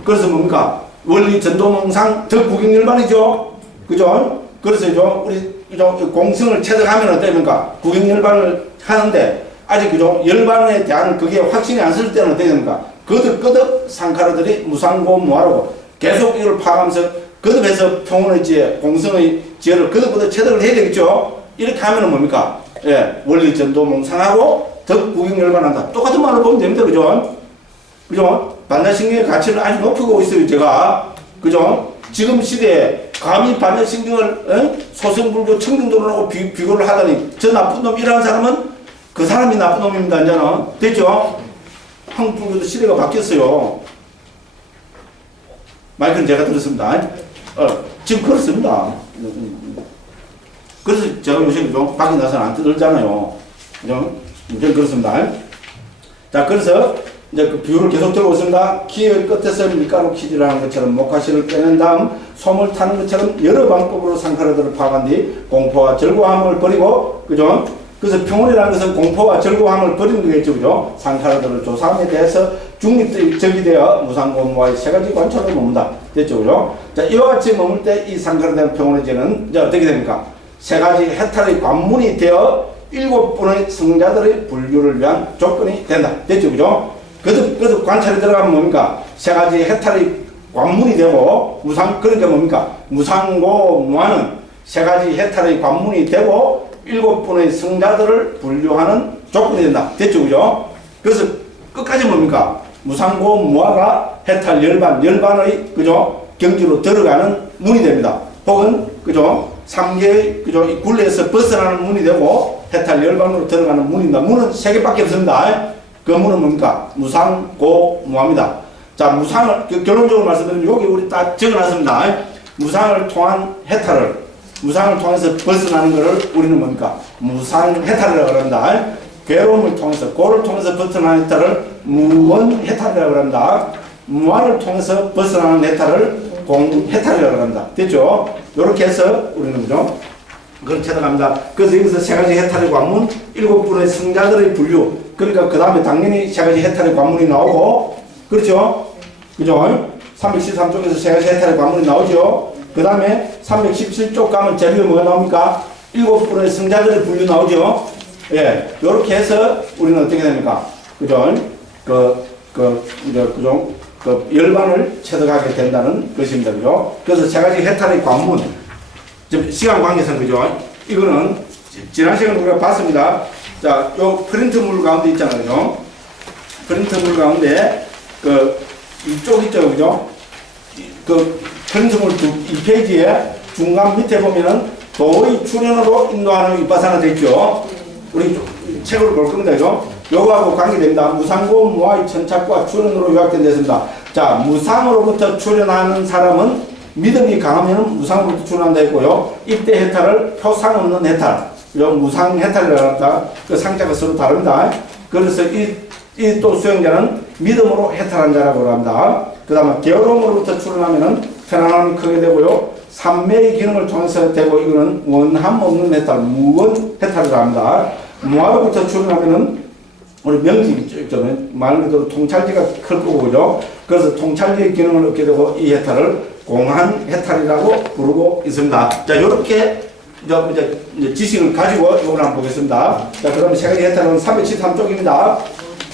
그래서 뭡니까? 원리 전도몽상 덕구경열반이죠. 그죠? 그래서 우리 공성을 체득하면 어떻습니까? 구경열반을 하는데 아직 그죠? 열반에 대한 그게 확신이 안 쓸 때는 어떻게 됩니까? 거듭거듭 상카라들이 무상고무하라고 계속 이걸 파악하면서 거듭해서 평온의 지혜, 공성의 지혜를 거듭거듭 체득을 해야 되겠죠? 이렇게 하면은 뭡니까? 예, 원리전도 몽상하고 덕구경 열반한다. 똑같은 말로 보면 됩니다. 그죠? 그죠? 반야신경의 가치를 아주 높이고 있어요, 제가. 그죠? 지금 시대에 감히 반야신경을 소승불교 청중도론하고 비교를 하다니 저 나쁜 놈이라는 사람은 그 사람이 나쁜 놈입니다. 이제는 됐죠? 한국 불교도 시대가 바뀌었어요. 마이크는 제가 들었습니다. 지금 그렇습니다. 그래서 제가 요새 좀 밖에 나서는 안 들잖아요. 그죠? 이제 그렇습니다. 자, 그래서 이제 그 비유를 계속 들고 있습니다. 키의 끝에서 밀가루 키질을 하는 것처럼 목화실을 빼낸 다음 솜을 타는 것처럼 여러 방법으로 상카라들을 파간 뒤 공포와 절구함을 버리고, 그죠? 그래서 평온이라는 것은 공포와 절구함을 버리는 거겠죠, 그죠? 상카라들을 조사함에 대해서 중립적이 되어 무상고무와의 세 가지 관찰로 머문다. 됐죠, 그죠? 자, 이와 같이 머물 때 이 상카라된 평온해지는 이제 어떻게 됩니까? 세 가지 해탈의 관문이 되어 7분의 성자들의 분류를 위한 조건이 된다. 됐죠, 그죠? 그래도 관찰에 들어가면 뭡니까? 세 가지 해탈의 관문이 되고, 그러니까 뭡니까? 무상고무와는 세 가지 해탈의 관문이 되고, 7분의 성자들을 분류하는 조건이 된다. 됐죠, 그죠? 그래서 끝까지 뭡니까? 무상고무와가 해탈 열반의, 그죠? 경지로 들어가는 문이 됩니다. 혹은, 그죠? 3개의, 그죠? 이 굴레에서 벗어나는 문이 되고, 해탈 열반으로 들어가는 문입니다. 문은 3개밖에 없습니다. 그 문은 뭡니까? 무상고무합니다. 자, 무상을, 결론적으로 말씀드리면 여기 우리 딱 적어놨습니다. 무상을 통한 해탈을, 무상을 통해서 벗어나는 것을 우리는 뭡니까? 무상해탈이라고 합니다. 괴로움을 통해서, 고를 통해서 벗어나는 해탈을 무원해탈이라고 합니다. 무한을 통해서 벗어나는 해탈을 공해탈이라고 합니다. 됐죠? 이렇게 해서 우리는 그죠? 그걸 찾아갑니다. 그래서 여기서 세 가지 해탈의 관문, 7분의 성자들의 분류, 그러니까 그 다음에 당연히 세 가지 해탈의 관문이 나오고, 그렇죠? 그죠? 313쪽에서 세 가지 해탈의 관문이 나오죠? 그 다음에 317쪽 가면 제일 위에 뭐가 나옵니까? 7분의 성자들의 분류 나오죠? 예. 요렇게 해서 우리는 어떻게 됩니까? 그죠? 그죠? 열반을 체득하게 된다는 것입니다. 그죠? 그래서 세 가지 해탈의 관문, 시간 관계상, 그죠? 이거는 지난 시간에 우리가 봤습니다. 자, 요 프린트물 가운데 있잖아요. 그죠? 프린트물 가운데, 이쪽 있죠. 그죠? 프린트물 2페이지에 중간 밑에 보면은 도의 출현으로 인도하는 윗바사나 되죠. 우리 책으로 볼 겁니다. 그죠? 요거하고 관계됩니다. 무상고 무아의 천착과 출현으로 요약된 됐습니다. 자, 무상으로부터 출현하는 사람은 믿음이 강하면 무상으로부터 출현한다 했고요. 이때 해탈을 표상 없는 해탈, 무상 해탈이라고 합니다. 그 상자가 서로 다릅니다. 그래서 이 또 수행자는 믿음으로 해탈한 자라고 합니다. 그 다음에 게으름으로부터 출현하면은 편안함이 크게 되고요. 삼매의 기능을 통해서 되고, 이거는 원함 없는 해탈, 무원 해탈이라고 합니다. 무아로부터 출현하면은 우리 명지 있잖아요. 말 그대로 통찰지가 클 거고, 그죠? 그래서 통찰지의 기능을 얻게 되고, 이 해탈을 공한 해탈이라고 부르고 있습니다. 자, 요렇게 이제 지식을 가지고 이걸 한번 보겠습니다. 자, 그러면 세 가지 해탈은 313쪽입니다.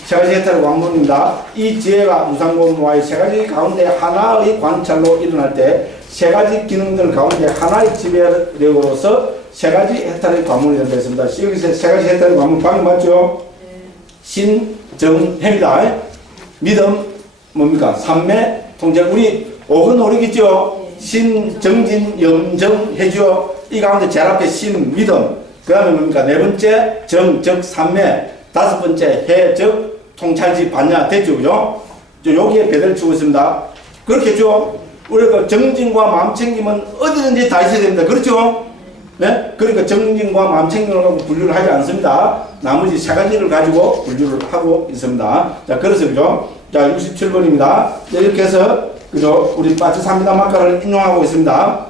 세 가지 해탈의 관문입니다. 이 지혜가 무상고무와의 세 가지 가운데 하나의 관찰로 일어날 때 세 가지 기능들 가운데 하나의 지배력으로서 세 가지 해탈의 관문이 된다 했습니다. 여기서 세 가지 해탈의 관문 방금 맞죠? 신정해입니다. 믿음 뭡니까? 삼매 통제. 우리 옥은 오리겠죠? 신정진 염정해죠. 이 가운데 제일 앞에 신 믿음, 그 다음에 뭡니까? 네 번째 정 즉 삼매, 다섯 번째 해 즉 통찰지 반야. 됐죠, 그죠? 여기에 배달을 치고 있습니다. 그렇겠죠? 우리가 정진과 마음챙김은 어디든지 다 있어야 됩니다. 그렇죠? 네? 그러니까 정진과 마음챙김을 가지고 분류를 하지 않습니다. 나머지 세 가지를 가지고 분류를 하고 있습니다. 자, 그래서 그죠? 자, 67번입니다. 이렇게 해서 그죠? 우리 빠트사미다 마카를 인용하고 있습니다.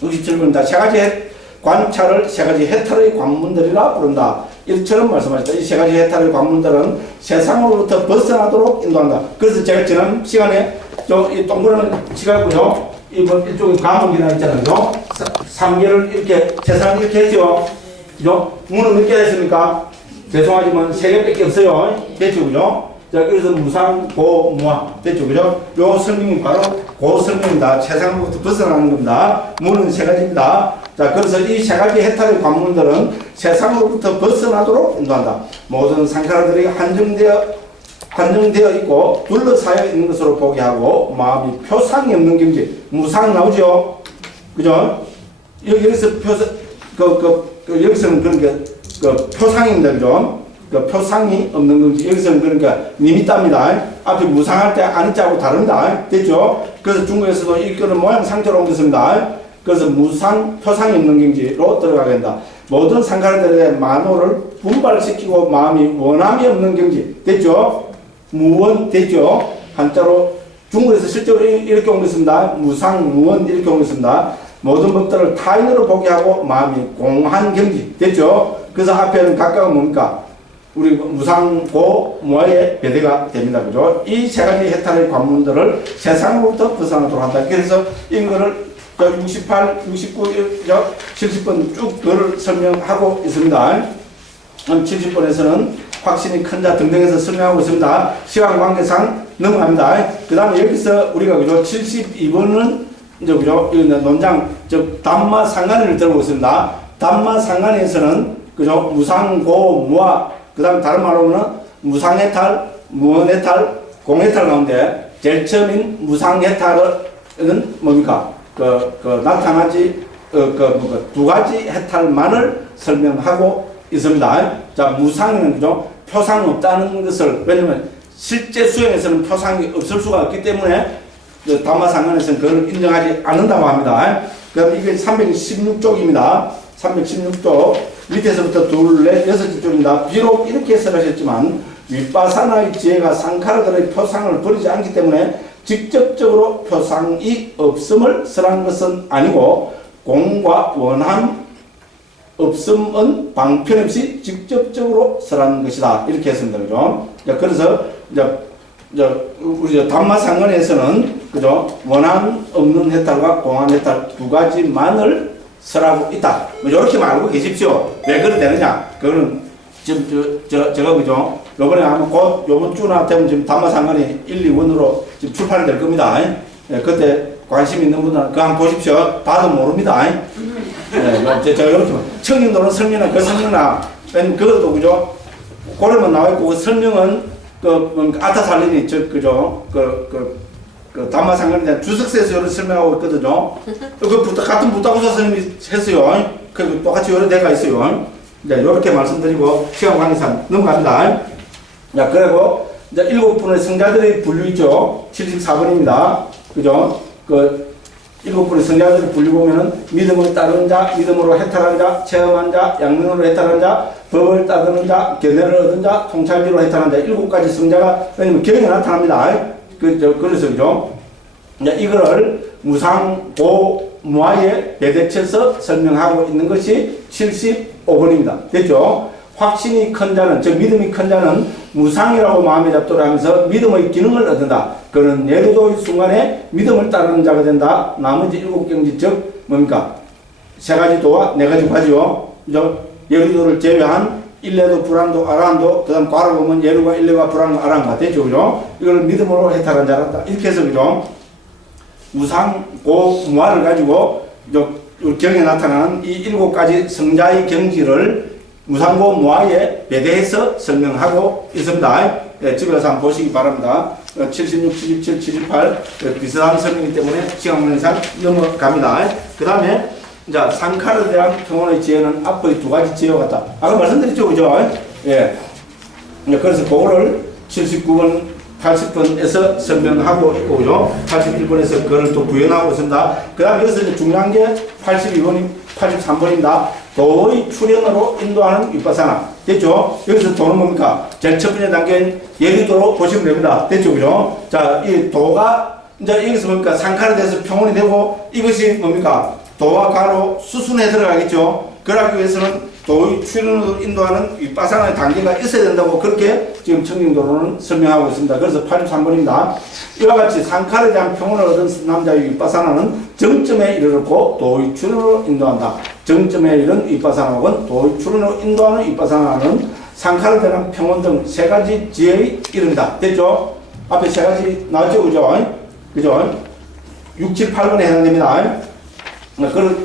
67번입니다. 세 가지 관찰을 세 가지 해탈의 관문들이라 부른다. 이처럼 말씀하셨다. 이 세 가지 해탈의 관문들은 세상으로부터 벗어나도록 인도한다. 그래서 제가 지난 시간에 이 동그라미 치가고요. 이쪽에 감옥이나 있잖아요. 3개를 이렇게, 세상을 이렇게 했죠. 그죠? 문은 몇 개 됐습니까? 죄송하지만 3개밖에 없어요. 됐죠, 그죠? 자, 그래서 무상, 고, 무아. 됐죠? 그죠? 요 설명이 바로 고 설명입니다. 세상으로부터 벗어나는 겁니다. 무는 세 가지입니다. 자, 그래서 이 세 가지 해탈의 관문들은 세상으로부터 벗어나도록 인도한다. 모든 상카라들이 한정되어 있고 둘러싸여 있는 것으로 보게 하고 마음이 표상이 없는 경지. 무상 나오죠? 그죠? 여기서 여기서는 그러니까 표상입니다. 그죠? 그 표상이 없는 경지. 여기서는 그러니까 니미따입니다. 앞에 무상할 때 아니자하고 다릅니다. 됐죠? 그래서 중국에서도 이거는 모양 상태로 옮겼습니다. 그래서 무상, 표상이 없는 경지로 들어가게 된다. 모든 상카라들의 만호를 분발시키고 마음이 원함이 없는 경지. 됐죠? 무원 됐죠? 한자로 중국에서 실제로 이렇게 옮겼습니다. 무상, 무원 이렇게 옮겼습니다. 모든 법들을 타인으로 보게 하고 마음이 공한 경지. 됐죠? 그래서 앞에는 각각 뭡니까? 우리 무상고, 무아의 배대가 됩니다. 그죠? 이 세 가지 해탈의 관문들을 세상으로부터 벗어나도록 한다. 그래서 이거를 68, 69, 70번 쭉 그를 설명하고 있습니다. 70번에서는 확신이 큰 자 등등해서 설명하고 있습니다. 시간 관계상 넘어갑니다. 그 다음에 여기서 우리가 그죠? 72번은 이제 그죠? 이 논장, 즉, 담마 상간을 들고 있습니다. 담마 상간에서는 그죠? 무상고, 무아, 그 다음 다른 말로 하면 무상해탈, 무원해탈, 공해탈 가운데 제일 처음인 무상해탈은 뭡니까? 나타나지, 두 가지 해탈만을 설명하고 있습니다. 자, 무상은 그죠? 표상 없다는 것을, 왜냐면 실제 수행에서는 표상이 없을 수가 없기 때문에 담마상관에서는 그걸 인정하지 않는다고 합니다. 그럼 이게 316쪽입니다. 316쪽 밑에서부터 둘, 넷, 여섯 쪽입니다. 비록 이렇게 설하셨지만 윗바사나의 지혜가 상카라들의 표상을 버리지 않기 때문에 직접적으로 표상이 없음을 설한 것은 아니고 공과 원함 없음은 방편없이 직접적으로 설한 것이다. 이렇게 했습니다. 그죠? 그래서 우리 담마상관에서는 그죠? 원함 없는 해탈과 공한 해탈 두 가지만을 설하고 있다. 뭐 이렇게 알고 계십시오. 왜 그래 되느냐? 그거는 지금 제가 그죠? 요번에 아마 곧 요번 주나 되면 지금 담마상관이 1, 2원으로 지금 출판이 될 겁니다. 예, 그때 관심 있는 분들은 그거 한번 보십시오. 다도 모릅니다. 예, 제가 이렇게 청림도는 설명이나 그 설명이나 그것도 그죠? 고래만 나와 있고 그 설명은 아타살린이 그죠? 담마상관에 대한 주석서에서 여러 설명하고 있거든요. 같은 부타고사 선생님이 했어요. 그 똑같이 여러 대가 있어요. 이제 이렇게 말씀드리고 시간 관계상 넘어갑니다. 자, 그리고 이제 7분의 성자들의 분류 있죠. 74번입니다. 그죠? 7분의 성자들의 분류 보면은 믿음을 따르는 자, 믿음으로 해탈한 자, 체험한 자, 양면으로 해탈한 자, 법을 따르는 자, 견해를 얻은 자, 통찰비로 해탈한 자, 7가지 성자가 왜냐면 경에 나타납니다. 그래서 그죠? 이거를 무상, 고, 무아에 배대쳐서 설명하고 있는 것이 75번입니다. 됐죠? 확신이 큰 자는, 즉 믿음이 큰 자는 무상이라고 마음에 잡도록 하면서 믿음의 기능을 얻는다. 그는 예루도의 순간에 믿음을 따르는 자가 된다. 나머지 7경지, 즉 뭡니까? 3가지 도와 4가지 과지요. 예루도를 제외한 일레도, 불안도, 아란도, 그 다음 과로 보면 예루가, 일레가, 불안과 아란과 됐죠. 그죠? 이걸 믿음으로 해탈한 자란다. 이렇게 해서 그죠? 무상, 고, 무아를 가지고 경에 나타나는 이 7가지 성자의 경지를 무상고, 무아에 배대해서 설명하고 있습니다. 네, 집에 가서 한번 보시기 바랍니다. 76, 77, 78 비슷한 설명이기 때문에 시간 관계상 넘어갑니다. 그 다음에 자, 상카라에 대한 평온의 지혜는 앞의 2가지 지혜와 같다. 아까 말씀드렸죠, 그죠? 예. 그래서 그거를 79번, 80번에서 설명하고 있고, 그죠? 81번에서 그걸 또 구현하고 있습니다. 그 다음에 여기서 중요한 게 82번이, 83번입니다. 도의 출현으로 인도하는 윗바사나. 됐죠? 여기서 도는 뭡니까? 제일 첫 번째 단계는 예리도로 보시면 됩니다. 됐죠? 그죠? 자, 이 도가, 이제 여기서 뭡니까? 상카라에 대해서 평온이 되고, 이것이 뭡니까? 도와 가로 수순에 들어가겠죠. 그러기 위해서는 도의 출현으로 인도하는 윗바사나의 단계가 있어야 된다고 그렇게 지금 청림도로는 설명하고 있습니다. 그래서 83번입니다. 이와 같이 상카라에 대한 평온을 얻은 남자의 윗바사나는 정점에 이르렀고 도의 출현으로 인도한다. 정점에 이른 윗바사나 혹은 도의 출현으로 인도하는 윗바사나는 상카르 대랑 평원 등 세 가지 지혜의 이름이다. 됐죠? 앞에 세 가지 나왔죠? 그죠? 그죠? 6, 7, 8번에 해당됩니다. 그걸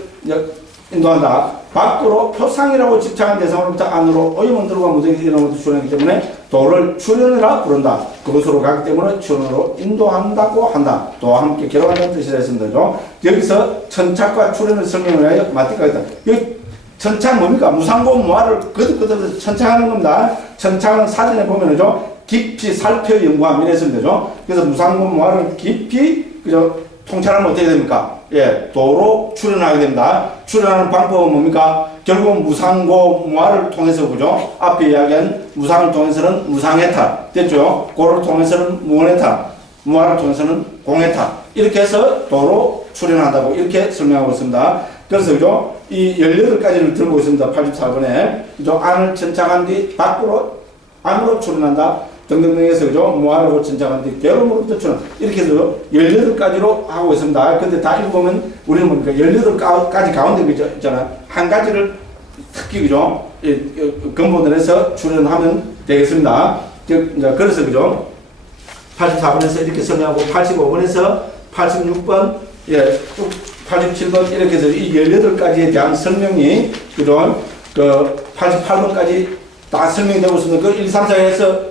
인도한다. 밖으로 표상이라고 집착한 대상으로부터 안으로 오염은 들어가 무정이 이런 것도 출현하기 때문에 도를 출현이라 부른다. 그것으로 가기 때문에 출현으로 인도한다고 한다. 도와 함께 결합한다는 뜻이 됐습니다. 여기서 천착과 출현을 설명을 하여 맞대가겠다. 여기 천착 뭡니까? 무상고 무아를 거듭거듭 천착하는 겁니다. 천착은 사전에 보면은죠, 깊이 살펴 연구함 이랬습니다. 그래서 무상고 무아를 깊이 통찰하면 어떻게 됩니까? 예, 도로 출현하게 됩니다. 출현하는 방법은 뭡니까? 결국은 무상고 무아를 통해서, 그죠? 앞에 이야기한 무상을 통해서는 무상해탈. 됐죠? 고를 통해서는 무원해탈. 무아를 통해서는 공해탈. 이렇게 해서 도로 출현한다고 이렇게 설명하고 있습니다. 그래서, 그죠? 이 18가지를 들고 있습니다. 84번에. 그죠? 안을 천착한 뒤 밖으로, 안으로 출현한다. 등등등 해서, 그죠? 무아라고 천착한 뒤 괴로움으로부터 출현. 이렇게 해서 18가지로 하고 있습니다. 근데 다 읽어보면 우리는 뭡니까? 18가지 가운데, 그죠? 있잖아요. 한 가지를 특히, 그죠? 근본을 해서 출현하면 되겠습니다. 그래서, 그죠? 84번에서 이렇게 설명하고, 85번에서 86번, 예, 87번 이렇게 해서 이 18가지에 대한 설명이, 그죠? 88번까지 다 설명이 되고 있습니다. 그 1, 2, 3, 4에서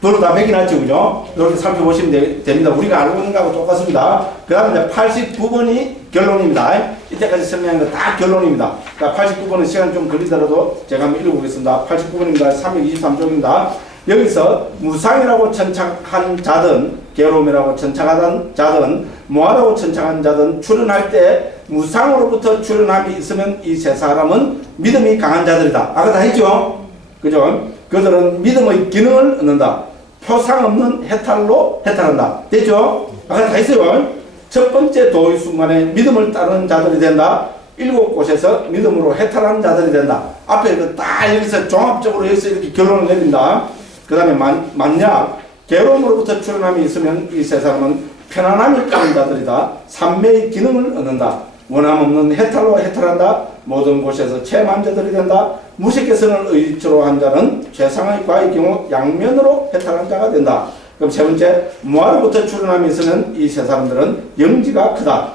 도로 다 매겨놨죠, 그죠? 이렇게 살펴보시면 됩니다. 우리가 알고 있는 거하고 똑같습니다. 그 다음에 89번이 결론입니다. 이때까지 설명한 거 다 결론입니다. 그러니까 89번은 시간 좀 걸리더라도 제가 한번 읽어보겠습니다. 89번입니다. 323쪽입니다. 여기서 무상이라고 천착한 자든, 괴로움이라고 천착한 자든, 무아라고 천착한 자든, 출현할 때 무상으로부터 출현함이 있으면 이 세 사람은 믿음이 강한 자들이다. 아까 다 했죠? 그죠? 그들은 믿음의 기능을 얻는다. 표상 없는 해탈로 해탈한다. 됐죠? 아까 다 했어요. 첫 번째 도의 순간에 믿음을 따르는 자들이 된다. 7곳에서 믿음으로 해탈하는 자들이 된다. 앞에 다 여기서 종합적으로 여기서 이렇게 결론을 내린다. 그 다음에 만약 괴로움으로부터 출현함이 있으면 이 세 사람은 편안함이 따른 자들이다. 삼매의 기능을 얻는다. 원함 없는 해탈로 해탈한다. 모든 곳에서 체만자들이 된다. 무식개선을 의지로 한 자는 최상의 과의 경우 양면으로 해탈한 자가 된다. 그럼 세 번째, 무아로부터 출현함이 있으면 이 세 사람들은 영지가 크다.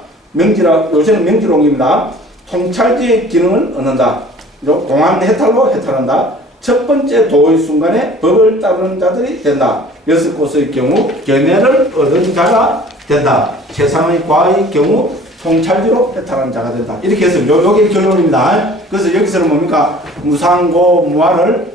요새는 명지롱입니다. 통찰지의 기능을 얻는다. 공안 해탈로 해탈한다. 첫 번째 도의 순간에 법을 따르는 자들이 된다. 6곳의 경우 견해를 얻은 자가 된다. 최상의 과의 경우 통찰지로 해탈한 자가 된다. 이렇게 해서 요게 결론입니다. 그래서 여기서는 뭡니까? 무상고 무아를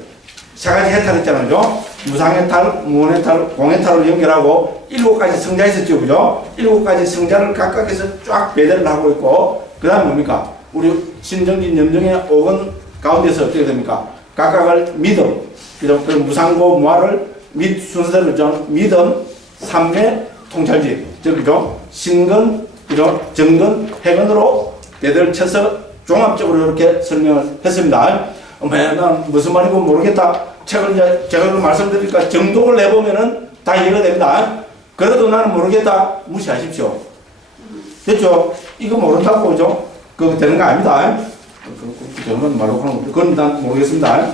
세 가지 해탈했잖아요. 무상해탈, 무원해탈, 공해탈을 연결하고 7가지 성자 있었죠. 그죠? 7가지 성자를 각각에서 쫙 배대를 하고 있고, 그 다음에 뭡니까? 우리 신정진, 염정의 5권 가운데서 어떻게 됩니까? 각각을 믿음, 그죠? 그 무상고 무아를 순서대로 믿음, 삼매, 통찰지, 그죠? 신근, 그죠? 정근, 해근으로 대대를 쳐서 종합적으로 이렇게 설명을 했습니다. 난 무슨 말인지 모르겠다. 책을 이제 제가 말씀드리니까 정독을 내보면은 다 이해가 됩니다. 그래도 나는 모르겠다. 무시하십시오. 됐죠? 이거 모른다고, 그죠? 그거 되는 거 아닙니다. 저는 말로 하는 거, 그건 난 모르겠습니다.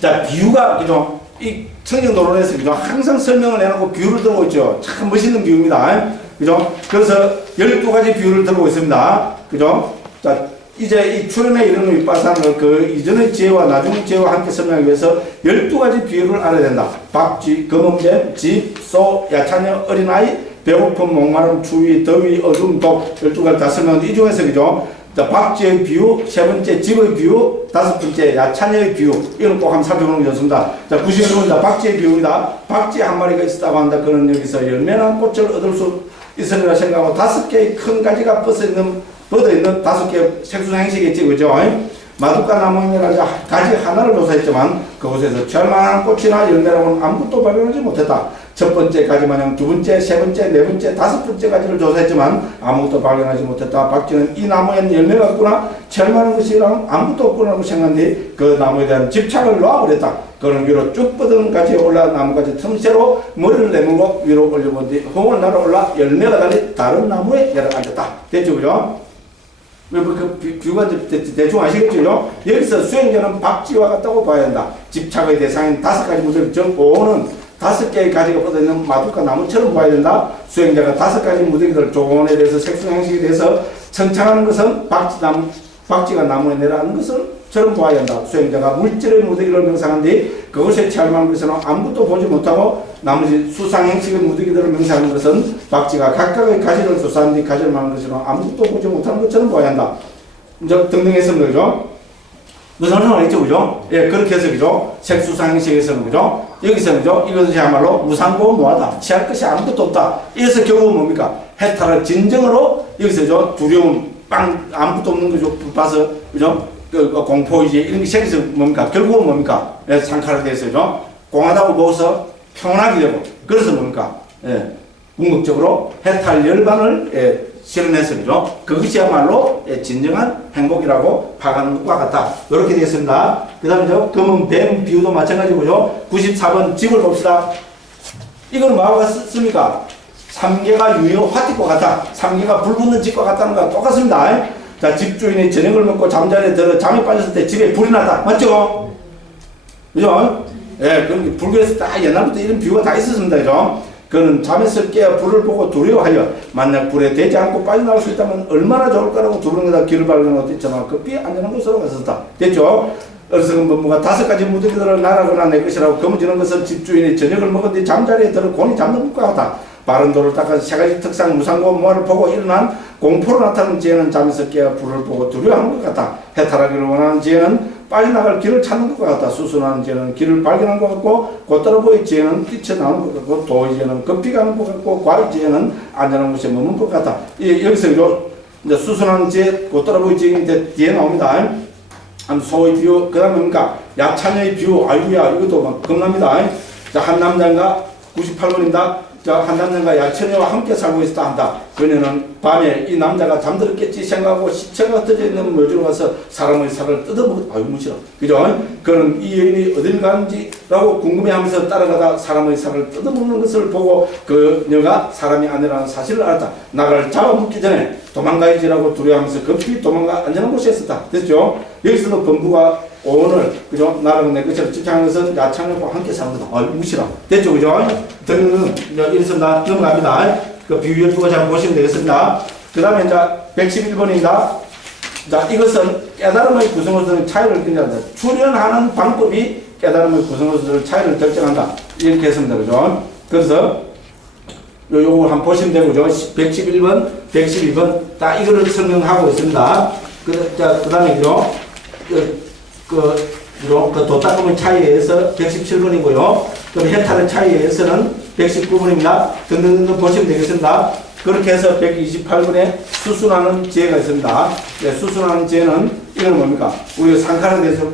자, 비유가, 그죠? 이 청정도론에서, 그죠? 항상 설명을 해놓고 비유를 들고 있죠. 참 멋있는 비유입니다. 그죠? 그래서 12가지 비유를 들고 있습니다. 그죠? 자, 이제 이 출현에 이르는 윗바산을 그 이전의 지혜와 나중의 지혜와 함께 설명하기 위해서 12가지 비유를 알아야 된다. 박쥐, 검은뱀, 집, 소, 야차녀, 어린아이, 배고픔, 목마름, 추위, 더위, 어둠, 독 12가지 다 설명하는데 이 중에서, 그죠? 자, 박쥐의 비유, 세 번째 집의 비유, 다섯 번째 야차녀의 비유. 이건 꼭 한번 살펴보는 게 좋습니다. 자, 92번입니다. 박쥐의 비유입니다. 박쥐 한 마리가 있었다고 한다. 그는 여기서 열매난 꽃을 얻을 수 있으리라 생각하고 5개의 큰 가지가 뻗어있는 5개의 색소행식이겠지, 그죠? 마두카 나무에 가지 하나를 조사했지만 그곳에서 절만한 꽃이나 열매라고는 아무것도 발견하지 못했다. 첫 번째 가지 마냥 두 번째, 세 번째, 네 번째, 다섯 번째 가지를 조사했지만 아무것도 발견하지 못했다. 박쥐는 이 나무에는 열매가 없구나, 절만한 것이랑 아무것도 없구나라고 생각한뒤 그 나무에 대한 집착을 놓아버렸다. 그는 위로 쭉 뻗은 가지에 올라 나무가지 틈새로 머리를 내밀고 위로 올려본 뒤 흥을 날아올라 열매가 달린 다른 나무에 내려앉았다. 됐죠, 그죠? 그 비유가 대충 아시겠죠? 여기서 수행자는 박쥐와 같다고 봐야 한다. 집착의 대상인 5가지 무대를 정보는 5개의 가지가 뻗어있는 마두카 나무처럼 봐야 된다. 수행자가 5가지 무대기들 조언에 대해서 색소 형식에 대해서 청창하는 것은 박쥐가 나무에 내려앉는 것을처럼 봐야 한다. 수행자가 물질의 무대기를 명상한 뒤 그것에 체험한 것은 아무것도 보지 못하고 나머지 수상 형식의 무대기들을 명상하는 것은 박쥐가 각각의 가지를 조사한 뒤 가지를 말하는 것은 아무것도 보지 못하는 것처럼 봐야 한다. 이제 등등 했습니다. 그죠? 무슨 상관있죠? 그죠? 예, 그렇게 해서, 그죠? 색수상 형식에서는, 그죠? 여기서는, 그죠? 이것이야말로 무상고 무하다. 취할 것이 아무것도 없다. 이래서 결국은 뭡니까? 해탈을 진정으로, 여기서, 죠 두려움, 아무것도 없는 거죠. 봐서, 그죠? 공포, 이제, 이런 게 생겨서 뭡니까? 결국은 뭡니까? 예, 상카를 대해서, 그죠? 공하다고 보고서 평온하게 되고, 그래서 뭡니까? 예, 궁극적으로 해탈 열반을, 예, 실현해서, 그죠? 그것이야말로 진정한 행복이라고 봐가는 것과 같다. 이렇게 되겠습니다. 그 다음에 검은 뱀 비유도 마찬가지고요. 94번 집을 봅시다. 이건 뭐하고 같습니까? 삼계가 유효 화띠과 같다. 삼계가 불 붙는 집과 같다는 거와 똑같습니다. 자, 집주인이 저녁을 먹고 잠자리에 들어 잠에 빠졌을 때 집에 불이 났다. 맞죠? 그죠? 예, 그럼 불교에서 다 옛날부터 이런 비유가 다 있었습니다. 그죠? 그는 잠에서 깨어 불을 보고 두려워하여 만약 불에 대지 않고 빠져나올 수 있다면 얼마나 좋을까라고 두려움에다 길을 발견한 것도 있지만 급히 안전한 곳으로 갔었다. 됐죠? 어리석은 법무가 5가지 무더기들을 나라거나 내 것이라고 거머쥐는 것은 집주인이 저녁을 먹은 뒤 잠자리에 들어 곤히 잠든 것과 같다. 바른 도를 닦아서 3가지 특상 무상고 무아를 보고 일어난 공포로 나타나는 지혜는 잠에서 깨어 불을 보고 두려워하는 것 같다. 해탈하기를 원하는 지혜는 빠져나갈 길을 찾는 것과 같다. 수순하는 지혜는 길을 발견한 것 같고 곧따라보의 지혜는 뛰쳐나오는 것 같고 도의 지혜는 급히 가는 것 같고 과의 지혜는 안전한 곳에 머문 것 같다. 여기서 이제 수순하는 지혜, 곧따라보의 지혜인데 뒤에 나옵니다. 소의 비유, 그 다음에 뭡니까? 야차녀의 비유, 아이고야, 이것도 막 겁납니다. 자, 한 남자가 98번입니다. 자, 한 남자가 야처녀와 함께 살고 있었다 한다. 그녀는 밤에 이 남자가 잠들었겠지 생각하고 시체가 흩어져 있는 묘지로 가서 사람의 살을 뜯어먹었다. 아유, 무시라. 그죠? 그는 이 여인이 어딜 가는지라고 궁금해하면서 따라가다 사람의 살을 뜯어먹는 것을 보고 그녀가 사람이 아니라는 사실을 알았다. 나를 잡아먹기 전에 도망가야지라고 두려워하면서 급히 도망가 안전한 곳에 있었다. 됐죠? 여기서도 범부가 오늘, 그죠? 나라는 내 것처럼 집착하는 것은 야창과 함께 사는 거다. 아유, 무시라. 됐죠? 그죠? 등등, 이래서 넘어갑니다. 그 비유 12가지 한번 보시면 되겠습니다. 그 다음에 이제 111번입니다. 자, 이것은 깨달음의 구성원들의 차이를 결정한다. 출현하는 방법이 깨달음의 구성원들의 차이를 결정한다. 이렇게 했습니다. 그죠? 그래서 요걸 한번 보시면 되고, 그죠? 111번, 112번, 다 이거를 설명하고 있습니다. 그 다음에, 그죠? 그 도닦음의 차이에 의해서 117번이고요. 그럼 해탈의 차이에 의해서는 119번입니다. 등등등 보시면 되겠습니다. 그렇게 해서 128번에 수순하는 지혜가 있습니다. 네, 수순하는 지혜는 이건 뭡니까? 우리가 상카를 대해서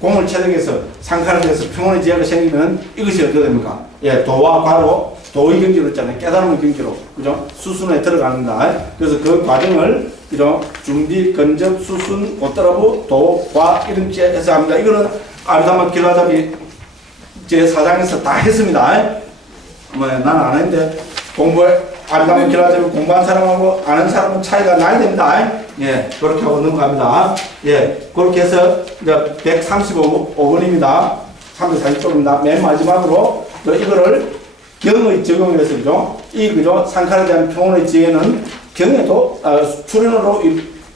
공을 체득해서 상카를 대해서 평온의 지혜가 생기면 이것이 어떻게 됩니까? 예, 도와 과로 도의 경지로 있잖아요. 깨달음의 경지로. 그죠? 수순에 들어갑니다. 그래서 그 과정을, 그죠? 준비, 건접, 수순, 곧따라부, 도, 과, 이런 지혜에서 합니다. 이거는 아르다마 길라잡이 제 4장에서 다 했습니다. 나는 안 했는데, 아르다마 길라잡이 공부한 사람하고 아는 사람은 차이가 나야 됩니다. 예, 그렇게 하고 넘어갑니다. 예, 그렇게 해서 이제 135번입니다. 340번입니다. 맨 마지막으로 이거를 경의 적용해서, 그죠? 그죠? 상카에 대한 평온의 지혜는 경에도, 출현으로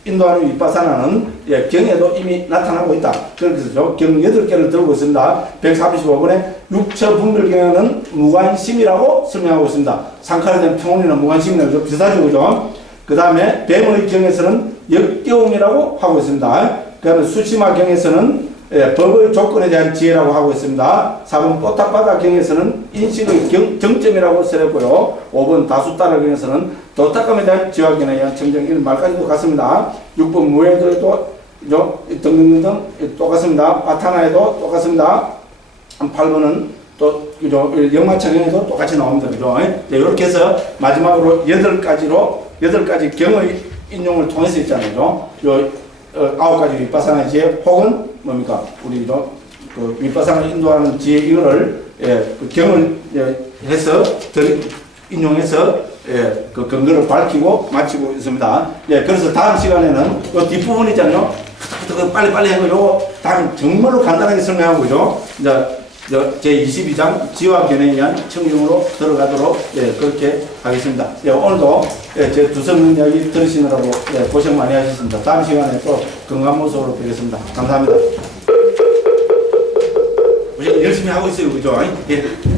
인도하는 윗바사나는, 예, 경에도 이미 나타나고 있다. 그래서 경 8개를 들고 있습니다. 135번에 육처 분별경에는 무관심이라고 설명하고 있습니다. 상카에 대한 평온이나 무관심이나 비슷하죠, 그죠? 그 다음에 뱀의 경에서는 역겨움이라고 하고 있습니다. 그 다음에 수치마 경에서는 예, 법의 조건에 대한 지혜라고 하고 있습니다. 4번 뽀딱바다 경에서는 인식의 정점이라고 쓰였고요. 5번 다수따라 경에서는 도닦음에 대한 지화견에 의한 청정 이런 말까지도 같습니다. 6번 무해도에도 등등등 똑같습니다. 아타나에도 똑같습니다. 8번은 또 그죠? 영마청에도 똑같이 나옵니다. 그죠? 네, 이렇게 해서 마지막으로 8가지 경의 인용을 통해서 있잖아요. 요 9가지 윗바사나 지혜 혹은 뭡니까? 우리도 그 윗바사나 인도하는 지혜 이거를 예, 그 경을 예, 해서 인용해서 예, 그 근거를 밝히고 마치고 있습니다. 예, 그래서 다음 시간에는 이 뒷부분 있잖아요. 빨리빨리 하고 요거 다음 정말로 간단하게 설명하고 그죠? 이제 제22장 지와 견해에 의한 청정으로 들어가도록 예, 그렇게 하겠습니다. 예, 오늘도 예, 제 두성 이야기 들으시느라고 예, 고생 많이 하셨습니다. 다음 시간에 또 건강한 모습으로 뵙겠습니다. 감사합니다. 열심히 하고 있어요, 그죠? 예.